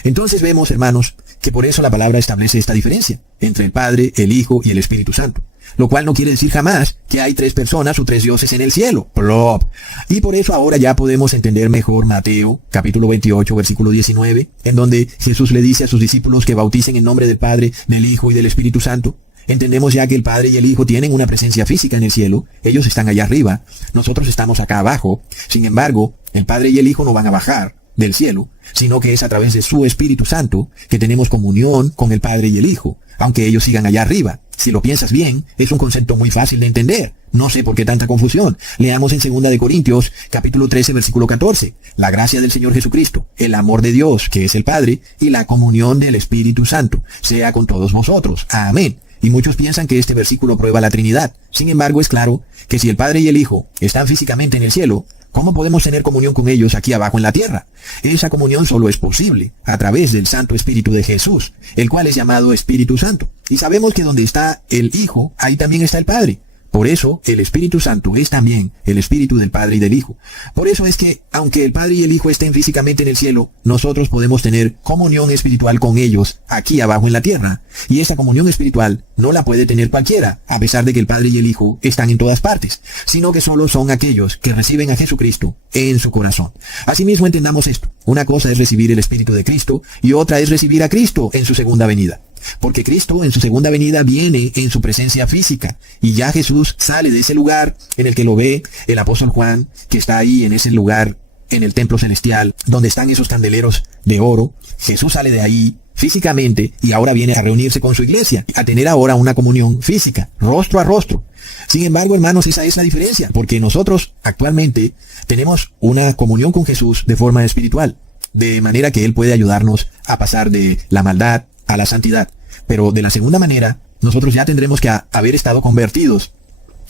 Entonces vemos, hermanos, que por eso la palabra establece esta diferencia entre el Padre, el Hijo y el Espíritu Santo. Lo cual no quiere decir jamás que hay 3 personas o 3 dioses en el cielo. ¡Plop! Y por eso ahora ya podemos entender mejor Mateo, capítulo 28, versículo 19, en donde Jesús le dice a sus discípulos que bauticen en nombre del Padre, del Hijo y del Espíritu Santo. Entendemos ya que el Padre y el Hijo tienen una presencia física en el cielo. Ellos están allá arriba. Nosotros estamos acá abajo. Sin embargo, el Padre y el Hijo no van a bajar del cielo, sino que es a través de su Espíritu Santo que tenemos comunión con el Padre y el Hijo, aunque ellos sigan allá arriba. Si lo piensas bien, es un concepto muy fácil de entender. No sé por qué tanta confusión. Leamos en 2 de Corintios, capítulo 13, versículo 14. La gracia del Señor Jesucristo, el amor de Dios, que es el Padre, y la comunión del Espíritu Santo, sea con todos vosotros. Amén. Y muchos piensan que este versículo prueba la Trinidad. Sin embargo, es claro que si el Padre y el Hijo están físicamente en el cielo, ¿cómo podemos tener comunión con ellos aquí abajo en la tierra? Esa comunión solo es posible a través del Santo Espíritu de Jesús, el cual es llamado Espíritu Santo. Y sabemos que donde está el Hijo, ahí también está el Padre. Por eso, el Espíritu Santo es también el Espíritu del Padre y del Hijo. Por eso es que, aunque el Padre y el Hijo estén físicamente en el cielo, nosotros podemos tener comunión espiritual con ellos aquí abajo en la tierra. Y esta comunión espiritual no la puede tener cualquiera, a pesar de que el Padre y el Hijo están en todas partes, sino que solo son aquellos que reciben a Jesucristo en su corazón. Asimismo, entendamos esto. Una cosa es recibir el Espíritu de Cristo y otra es recibir a Cristo en su segunda venida. Porque Cristo en su segunda venida viene en su presencia física, y ya Jesús sale de ese lugar en el que lo ve el apóstol Juan, que está ahí en ese lugar, en el templo celestial, donde están esos candeleros de oro. Jesús sale de ahí físicamente y ahora viene a reunirse con su iglesia, a tener ahora una comunión física, rostro a rostro. Sin embargo, hermanos, esa es la diferencia, porque nosotros actualmente tenemos una comunión con Jesús de forma espiritual, de manera que Él puede ayudarnos a pasar de la maldad a la santidad. Pero de la segunda manera, nosotros ya tendremos que haber estado convertidos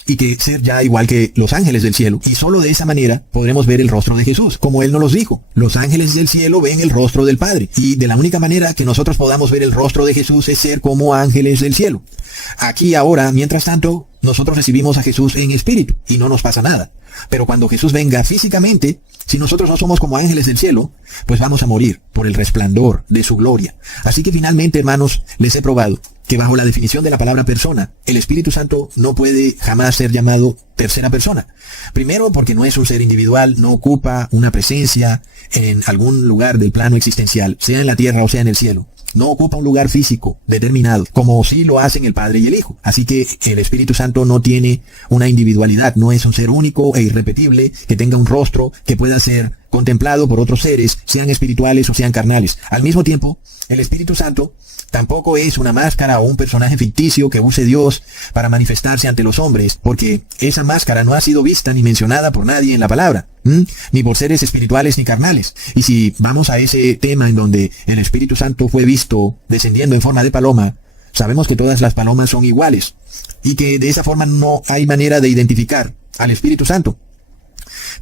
y que ser ya igual que los ángeles del cielo. Y solo de esa manera podremos ver el rostro de Jesús, como Él nos los dijo. Los ángeles del cielo ven el rostro del Padre. Y de la única manera que nosotros podamos ver el rostro de Jesús es ser como ángeles del cielo. Aquí ahora, mientras tanto, nosotros recibimos a Jesús en espíritu y no nos pasa nada. Pero cuando Jesús venga físicamente, si nosotros no somos como ángeles del cielo, pues vamos a morir por el resplandor de su gloria. Así que finalmente, hermanos, les he probado que bajo la definición de la palabra persona, el Espíritu Santo no puede jamás ser llamado tercera persona. Primero, porque no es un ser individual, no ocupa una presencia en algún lugar del plano existencial, sea en la tierra o sea en el cielo. No ocupa un lugar físico determinado, como sí lo hacen el Padre y el Hijo. Así que el Espíritu Santo no tiene una individualidad, no es un ser único e irrepetible, que tenga un rostro que pueda ser contemplado por otros seres, sean espirituales o sean carnales. Al mismo tiempo, el Espíritu Santo tampoco es una máscara o un personaje ficticio que use Dios para manifestarse ante los hombres, porque esa máscara no ha sido vista ni mencionada por nadie en la palabra. ni por seres espirituales ni carnales. Y si vamos a ese tema en donde el Espíritu Santo fue visto descendiendo en forma de paloma, sabemos que todas las palomas son iguales y que de esa forma no hay manera de identificar al Espíritu Santo,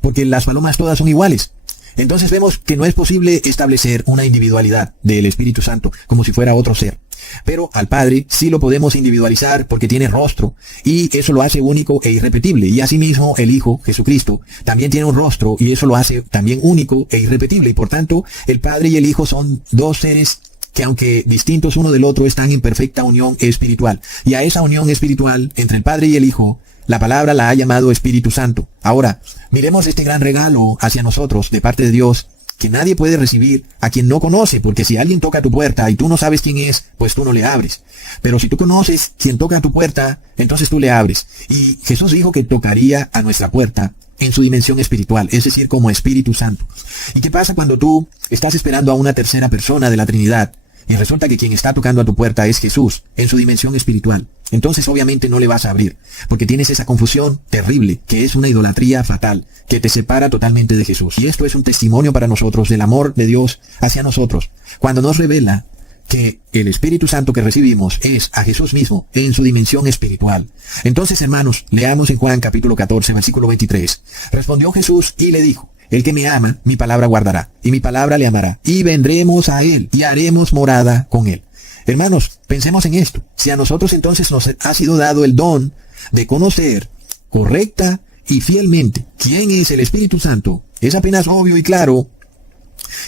porque las palomas todas son iguales. Entonces vemos que no es posible establecer una individualidad del Espíritu Santo como si fuera otro ser. Pero al Padre sí lo podemos individualizar porque tiene rostro, y eso lo hace único e irrepetible. Y asimismo el Hijo, Jesucristo, también tiene un rostro, y eso lo hace también único e irrepetible. Y por tanto, el Padre y el Hijo son dos seres que, aunque distintos uno del otro, están en perfecta unión espiritual. Y a esa unión espiritual entre el Padre y el Hijo, la palabra la ha llamado Espíritu Santo. Ahora, miremos este gran regalo hacia nosotros de parte de Dios, que nadie puede recibir a quien no conoce, porque si alguien toca tu puerta y tú no sabes quién es, pues tú no le abres. Pero si tú conoces quien toca a tu puerta, entonces tú le abres. Y Jesús dijo que tocaría a nuestra puerta en su dimensión espiritual, es decir, como Espíritu Santo. ¿Y qué pasa cuando tú estás esperando a una tercera persona de la Trinidad y resulta que quien está tocando a tu puerta es Jesús en su dimensión espiritual? Entonces obviamente no le vas a abrir, porque tienes esa confusión terrible, que es una idolatría fatal, que te separa totalmente de Jesús. Y esto es un testimonio para nosotros del amor de Dios hacia nosotros, cuando nos revela que el Espíritu Santo que recibimos es a Jesús mismo en su dimensión espiritual. Entonces, hermanos, leamos en Juan capítulo 14, versículo 23. Respondió Jesús y le dijo: el que me ama, mi palabra guardará, y mi palabra le amará, y vendremos a él, y haremos morada con él. Hermanos, pensemos en esto. Si a nosotros entonces nos ha sido dado el don de conocer correcta y fielmente quién es el Espíritu Santo, es apenas obvio y claro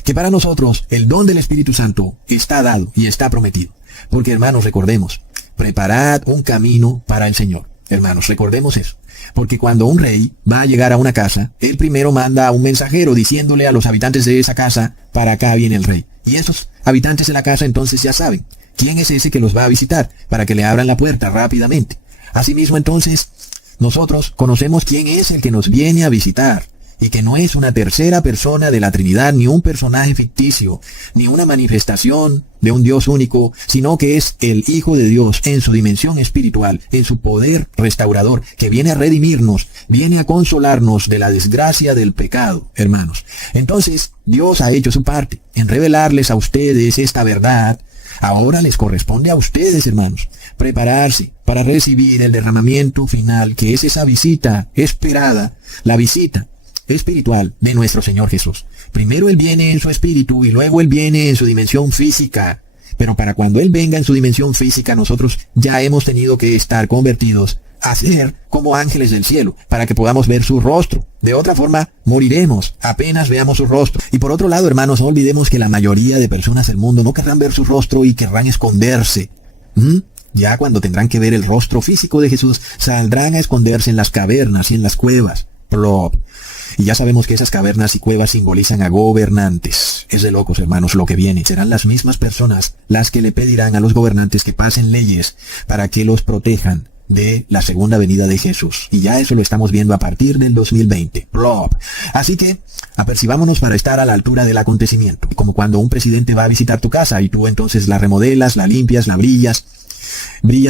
que para nosotros el don del Espíritu Santo está dado y está prometido. Porque, hermanos, recordemos, preparad un camino para el Señor. Hermanos, recordemos eso. Porque cuando un rey va a llegar a una casa, él primero manda a un mensajero diciéndole a los habitantes de esa casa: para acá viene el rey. Y esos habitantes de la casa entonces ya saben quién es ese que los va a visitar, para que le abran la puerta rápidamente. Asimismo entonces, nosotros conocemos quién es el que nos viene a visitar, y que no es una tercera persona de la Trinidad, ni un personaje ficticio, ni una manifestación de un Dios único, sino que es el Hijo de Dios en su dimensión espiritual, en su poder restaurador, que viene a redimirnos, viene a consolarnos de la desgracia del pecado, hermanos. Entonces, Dios ha hecho su parte en revelarles a ustedes esta verdad. Ahora les corresponde a ustedes, hermanos, prepararse para recibir el derramamiento final, que es esa visita esperada, la visita espiritual de nuestro Señor Jesús. Primero Él viene en su espíritu y luego Él viene en su dimensión física. Pero para cuando Él venga en su dimensión física, nosotros ya hemos tenido que estar convertidos a ser como ángeles del cielo, para que podamos ver su rostro. De otra forma, moriremos apenas veamos su rostro. Y por otro lado, hermanos, no olvidemos que la mayoría de personas del mundo no querrán ver su rostro y querrán esconderse. Ya cuando tendrán que ver el rostro físico de Jesús, saldrán a esconderse en las cavernas y en las cuevas. Plop. Y ya sabemos que esas cavernas y cuevas simbolizan a gobernantes. Es de locos, hermanos, lo que viene. Serán las mismas personas las que le pedirán a los gobernantes que pasen leyes para que los protejan de la segunda venida de Jesús. Y ya eso lo estamos viendo a partir del 2020. Plop. Así que apercibámonos para estar a la altura del acontecimiento. Como cuando un presidente va a visitar tu casa y tú entonces la remodelas, la limpias, la brillas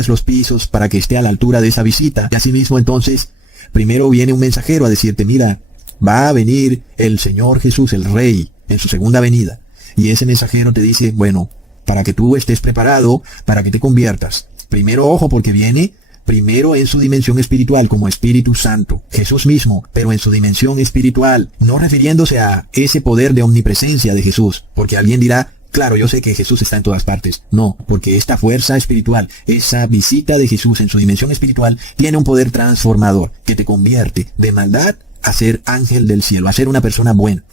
los pisos para que esté a la altura de esa visita. Y asimismo entonces, primero viene un mensajero a decirte: mira, va a venir el Señor Jesús, el Rey, en su segunda venida. Y ese mensajero te dice: bueno, para que tú estés preparado, para que te conviertas. Primero, ojo, porque viene primero en su dimensión espiritual como Espíritu Santo, Jesús mismo, pero en su dimensión espiritual, no refiriéndose a ese poder de omnipresencia de Jesús, porque alguien dirá: claro, yo sé que Jesús está en todas partes. No, porque esta fuerza espiritual, esa visita de Jesús en su dimensión espiritual, tiene un poder transformador que te convierte de maldad a ser ángel del cielo, a ser una persona buena.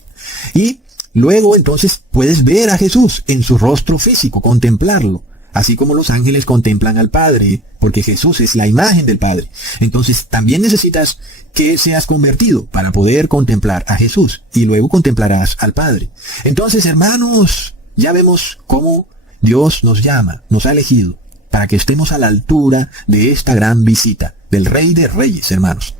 Y luego entonces puedes ver a Jesús en su rostro físico, contemplarlo, así como los ángeles contemplan al Padre, porque Jesús es la imagen del Padre. Entonces también necesitas que seas convertido para poder contemplar a Jesús, y luego contemplarás al Padre. Entonces, hermanos, ya vemos cómo Dios nos llama, nos ha elegido para que estemos a la altura de esta gran visita del Rey de Reyes, hermanos.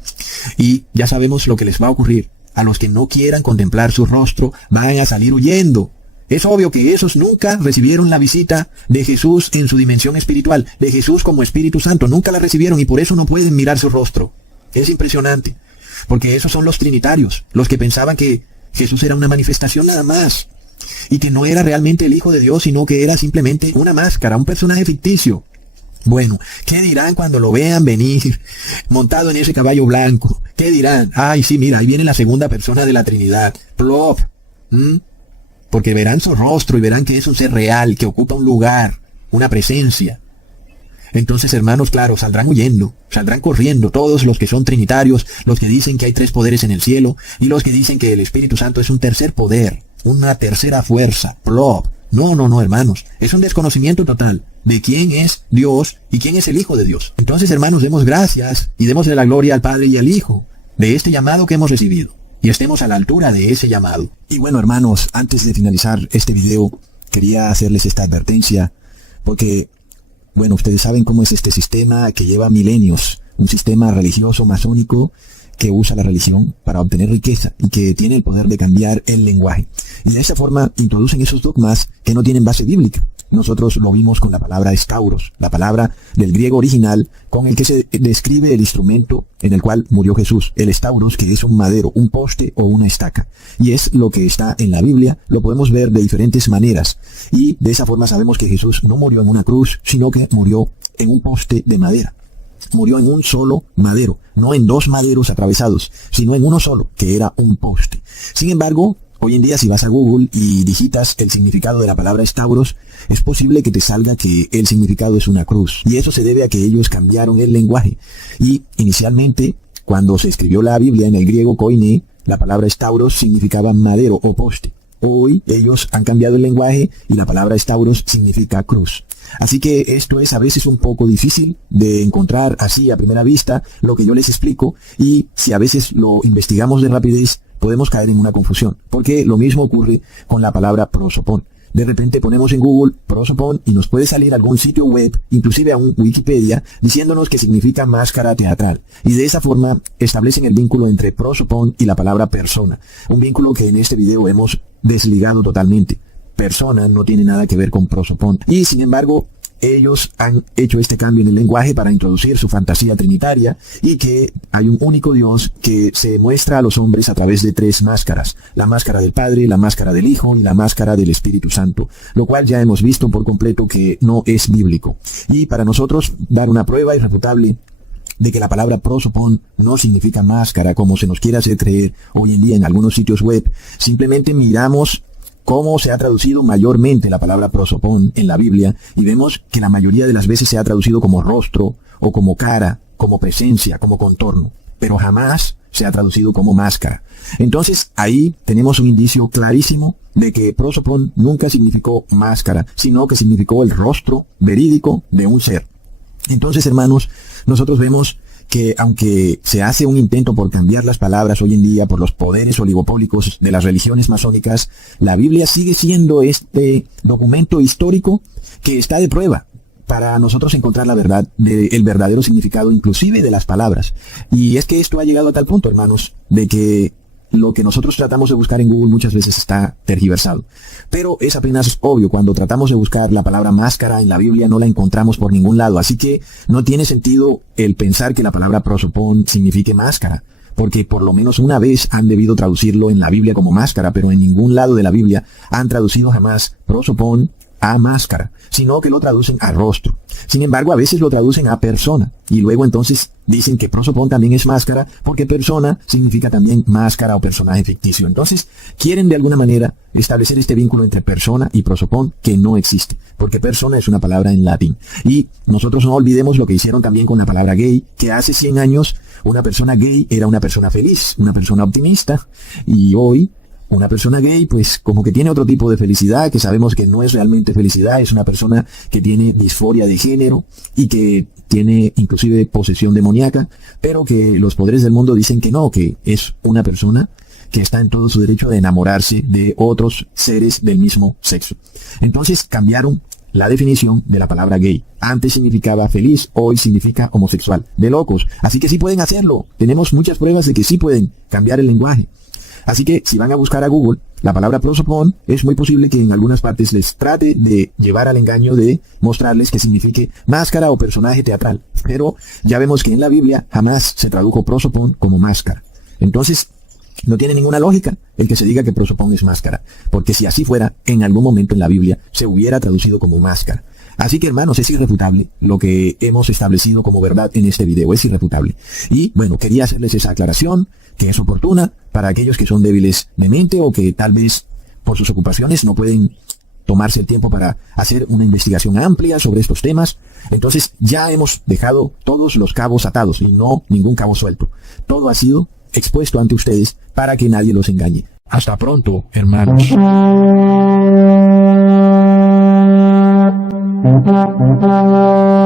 Y ya sabemos lo que les va a ocurrir. A los que no quieran contemplar su rostro, van a salir huyendo. Es obvio que esos nunca recibieron la visita de Jesús en su dimensión espiritual, de Jesús como Espíritu Santo. Nunca la recibieron y por eso no pueden mirar su rostro. Es impresionante. porque esos son los trinitarios, los que pensaban que Jesús era una manifestación nada más, y que no era realmente el Hijo de Dios, sino que era simplemente una máscara, un personaje ficticio. Bueno, ¿qué dirán cuando lo vean venir montado en ese caballo blanco? ¿Qué dirán? Ay, sí, mira, ahí viene la segunda persona de la Trinidad. Plop. Porque verán su rostro y verán que es un ser real, que ocupa un lugar, una presencia. Entonces, hermanos, claro, saldrán huyendo, saldrán corriendo todos los que son trinitarios, los que dicen que hay 3 poderes en el cielo, y los que dicen que el Espíritu Santo es un tercer poder, una tercera fuerza. Plop. No, hermanos, es un desconocimiento total de quién es Dios y quién es el Hijo de Dios. Entonces, hermanos, demos gracias y démosle la gloria al Padre y al Hijo de este llamado que hemos recibido, y estemos a la altura de ese llamado. Y bueno, hermanos, antes de finalizar este video, quería hacerles esta advertencia, porque, bueno, ustedes saben cómo es este sistema que lleva milenios, un sistema religioso masónico que usa la religión para obtener riqueza y que tiene el poder de cambiar el lenguaje. Y de esa forma introducen esos dogmas que no tienen base bíblica. Nosotros lo vimos con la palabra estauros, la palabra del griego original con el que se describe el instrumento en el cual murió Jesús. El estauros, que es un madero, un poste o una estaca. Y es lo que está en la Biblia, lo podemos ver de diferentes maneras. Y de esa forma sabemos que Jesús no murió en una cruz, sino que murió en un poste de madera. Murió en un solo madero, no en 2 maderos atravesados, sino en uno solo, que era un poste. Sin embargo, hoy en día si vas a Google y digitas el significado de la palabra estauros, es posible que te salga que el significado es una cruz. Y eso se debe a que ellos cambiaron el lenguaje. Y inicialmente, cuando se escribió la Biblia en el griego koine, la palabra estauros significaba madero o poste. Hoy ellos han cambiado el lenguaje y la palabra estauros significa cruz. Así que esto es a veces un poco difícil de encontrar así a primera vista lo que yo les explico, y si a veces lo investigamos de rapidez podemos caer en una confusión, porque lo mismo ocurre con la palabra prosopón. De repente ponemos en Google prosopón y nos puede salir algún sitio web, inclusive a un Wikipedia, diciéndonos que significa máscara teatral. Y de esa forma establecen el vínculo entre prosopón y la palabra persona. Un vínculo que en este video hemos desligado totalmente. Persona no tiene nada que ver con prosopón. Y sin embargo, ellos han hecho este cambio en el lenguaje para introducir su fantasía trinitaria, y que hay un único Dios que se muestra a los hombres a través de 3 máscaras: la máscara del Padre, la máscara del Hijo y la máscara del Espíritu Santo, lo cual ya hemos visto por completo que no es bíblico. Y para nosotros dar una prueba irrefutable de que la palabra prosopón no significa máscara, como se nos quiere hacer creer hoy en día en algunos sitios web, simplemente miramos cómo se ha traducido mayormente la palabra prosopón en la Biblia, y vemos que la mayoría de las veces se ha traducido como rostro, o como cara, como presencia, como contorno, pero jamás se ha traducido como máscara. Entonces ahí tenemos un indicio clarísimo de que prosopón nunca significó máscara, sino que significó el rostro verídico de un ser. Entonces, hermanos, nosotros vemos que aunque se hace un intento por cambiar las palabras hoy en día por los poderes oligopólicos de las religiones masónicas, la Biblia sigue siendo este documento histórico que está de prueba para nosotros encontrar la verdad, el verdadero significado inclusive de las palabras. Y es que esto ha llegado a tal punto, hermanos, de que lo que nosotros tratamos de buscar en Google muchas veces está tergiversado. Pero es apenas obvio, cuando tratamos de buscar la palabra máscara en la Biblia no la encontramos por ningún lado. Así que no tiene sentido el pensar que la palabra prosopón signifique máscara, porque por lo menos una vez han debido traducirlo en la Biblia como máscara, pero en ningún lado de la Biblia han traducido jamás prosopón a máscara, sino que lo traducen a rostro. Sin embargo, a veces lo traducen a persona, y luego entonces dicen que prosopón también es máscara, porque persona significa también máscara o personaje ficticio. Entonces, quieren de alguna manera establecer este vínculo entre persona y prosopón que no existe, porque persona es una palabra en latín. Y nosotros no olvidemos lo que hicieron también con la palabra gay, que hace 100 años una persona gay era una persona feliz, una persona optimista, y hoy una persona gay, pues como que tiene otro tipo de felicidad, que sabemos que no es realmente felicidad, es una persona que tiene disforia de género y que tiene inclusive posesión demoníaca, pero que los poderes del mundo dicen que no, que es una persona que está en todo su derecho de enamorarse de otros seres del mismo sexo. Entonces cambiaron la definición de la palabra gay. Antes significaba feliz, hoy significa homosexual. De locos. Así que sí pueden hacerlo. Tenemos muchas pruebas de que sí pueden cambiar el lenguaje. Así que si van a buscar a Google la palabra prosopón, es muy posible que en algunas partes les trate de llevar al engaño de mostrarles que signifique máscara o personaje teatral. Pero ya vemos que en la Biblia jamás se tradujo prosopón como máscara. Entonces, no tiene ninguna lógica el que se diga que prosopón es máscara, porque si así fuera, en algún momento en la Biblia se hubiera traducido como máscara. Así que, hermanos, es irrefutable lo que hemos establecido como verdad en este video, es irrefutable. Y bueno, quería hacerles esa aclaración que es oportuna para aquellos que son débiles de mente o que tal vez por sus ocupaciones no pueden tomarse el tiempo para hacer una investigación amplia sobre estos temas. Entonces ya hemos dejado todos los cabos atados y no ningún cabo suelto. Todo ha sido expuesto ante ustedes para que nadie los engañe. Hasta pronto, hermanos. Thank you.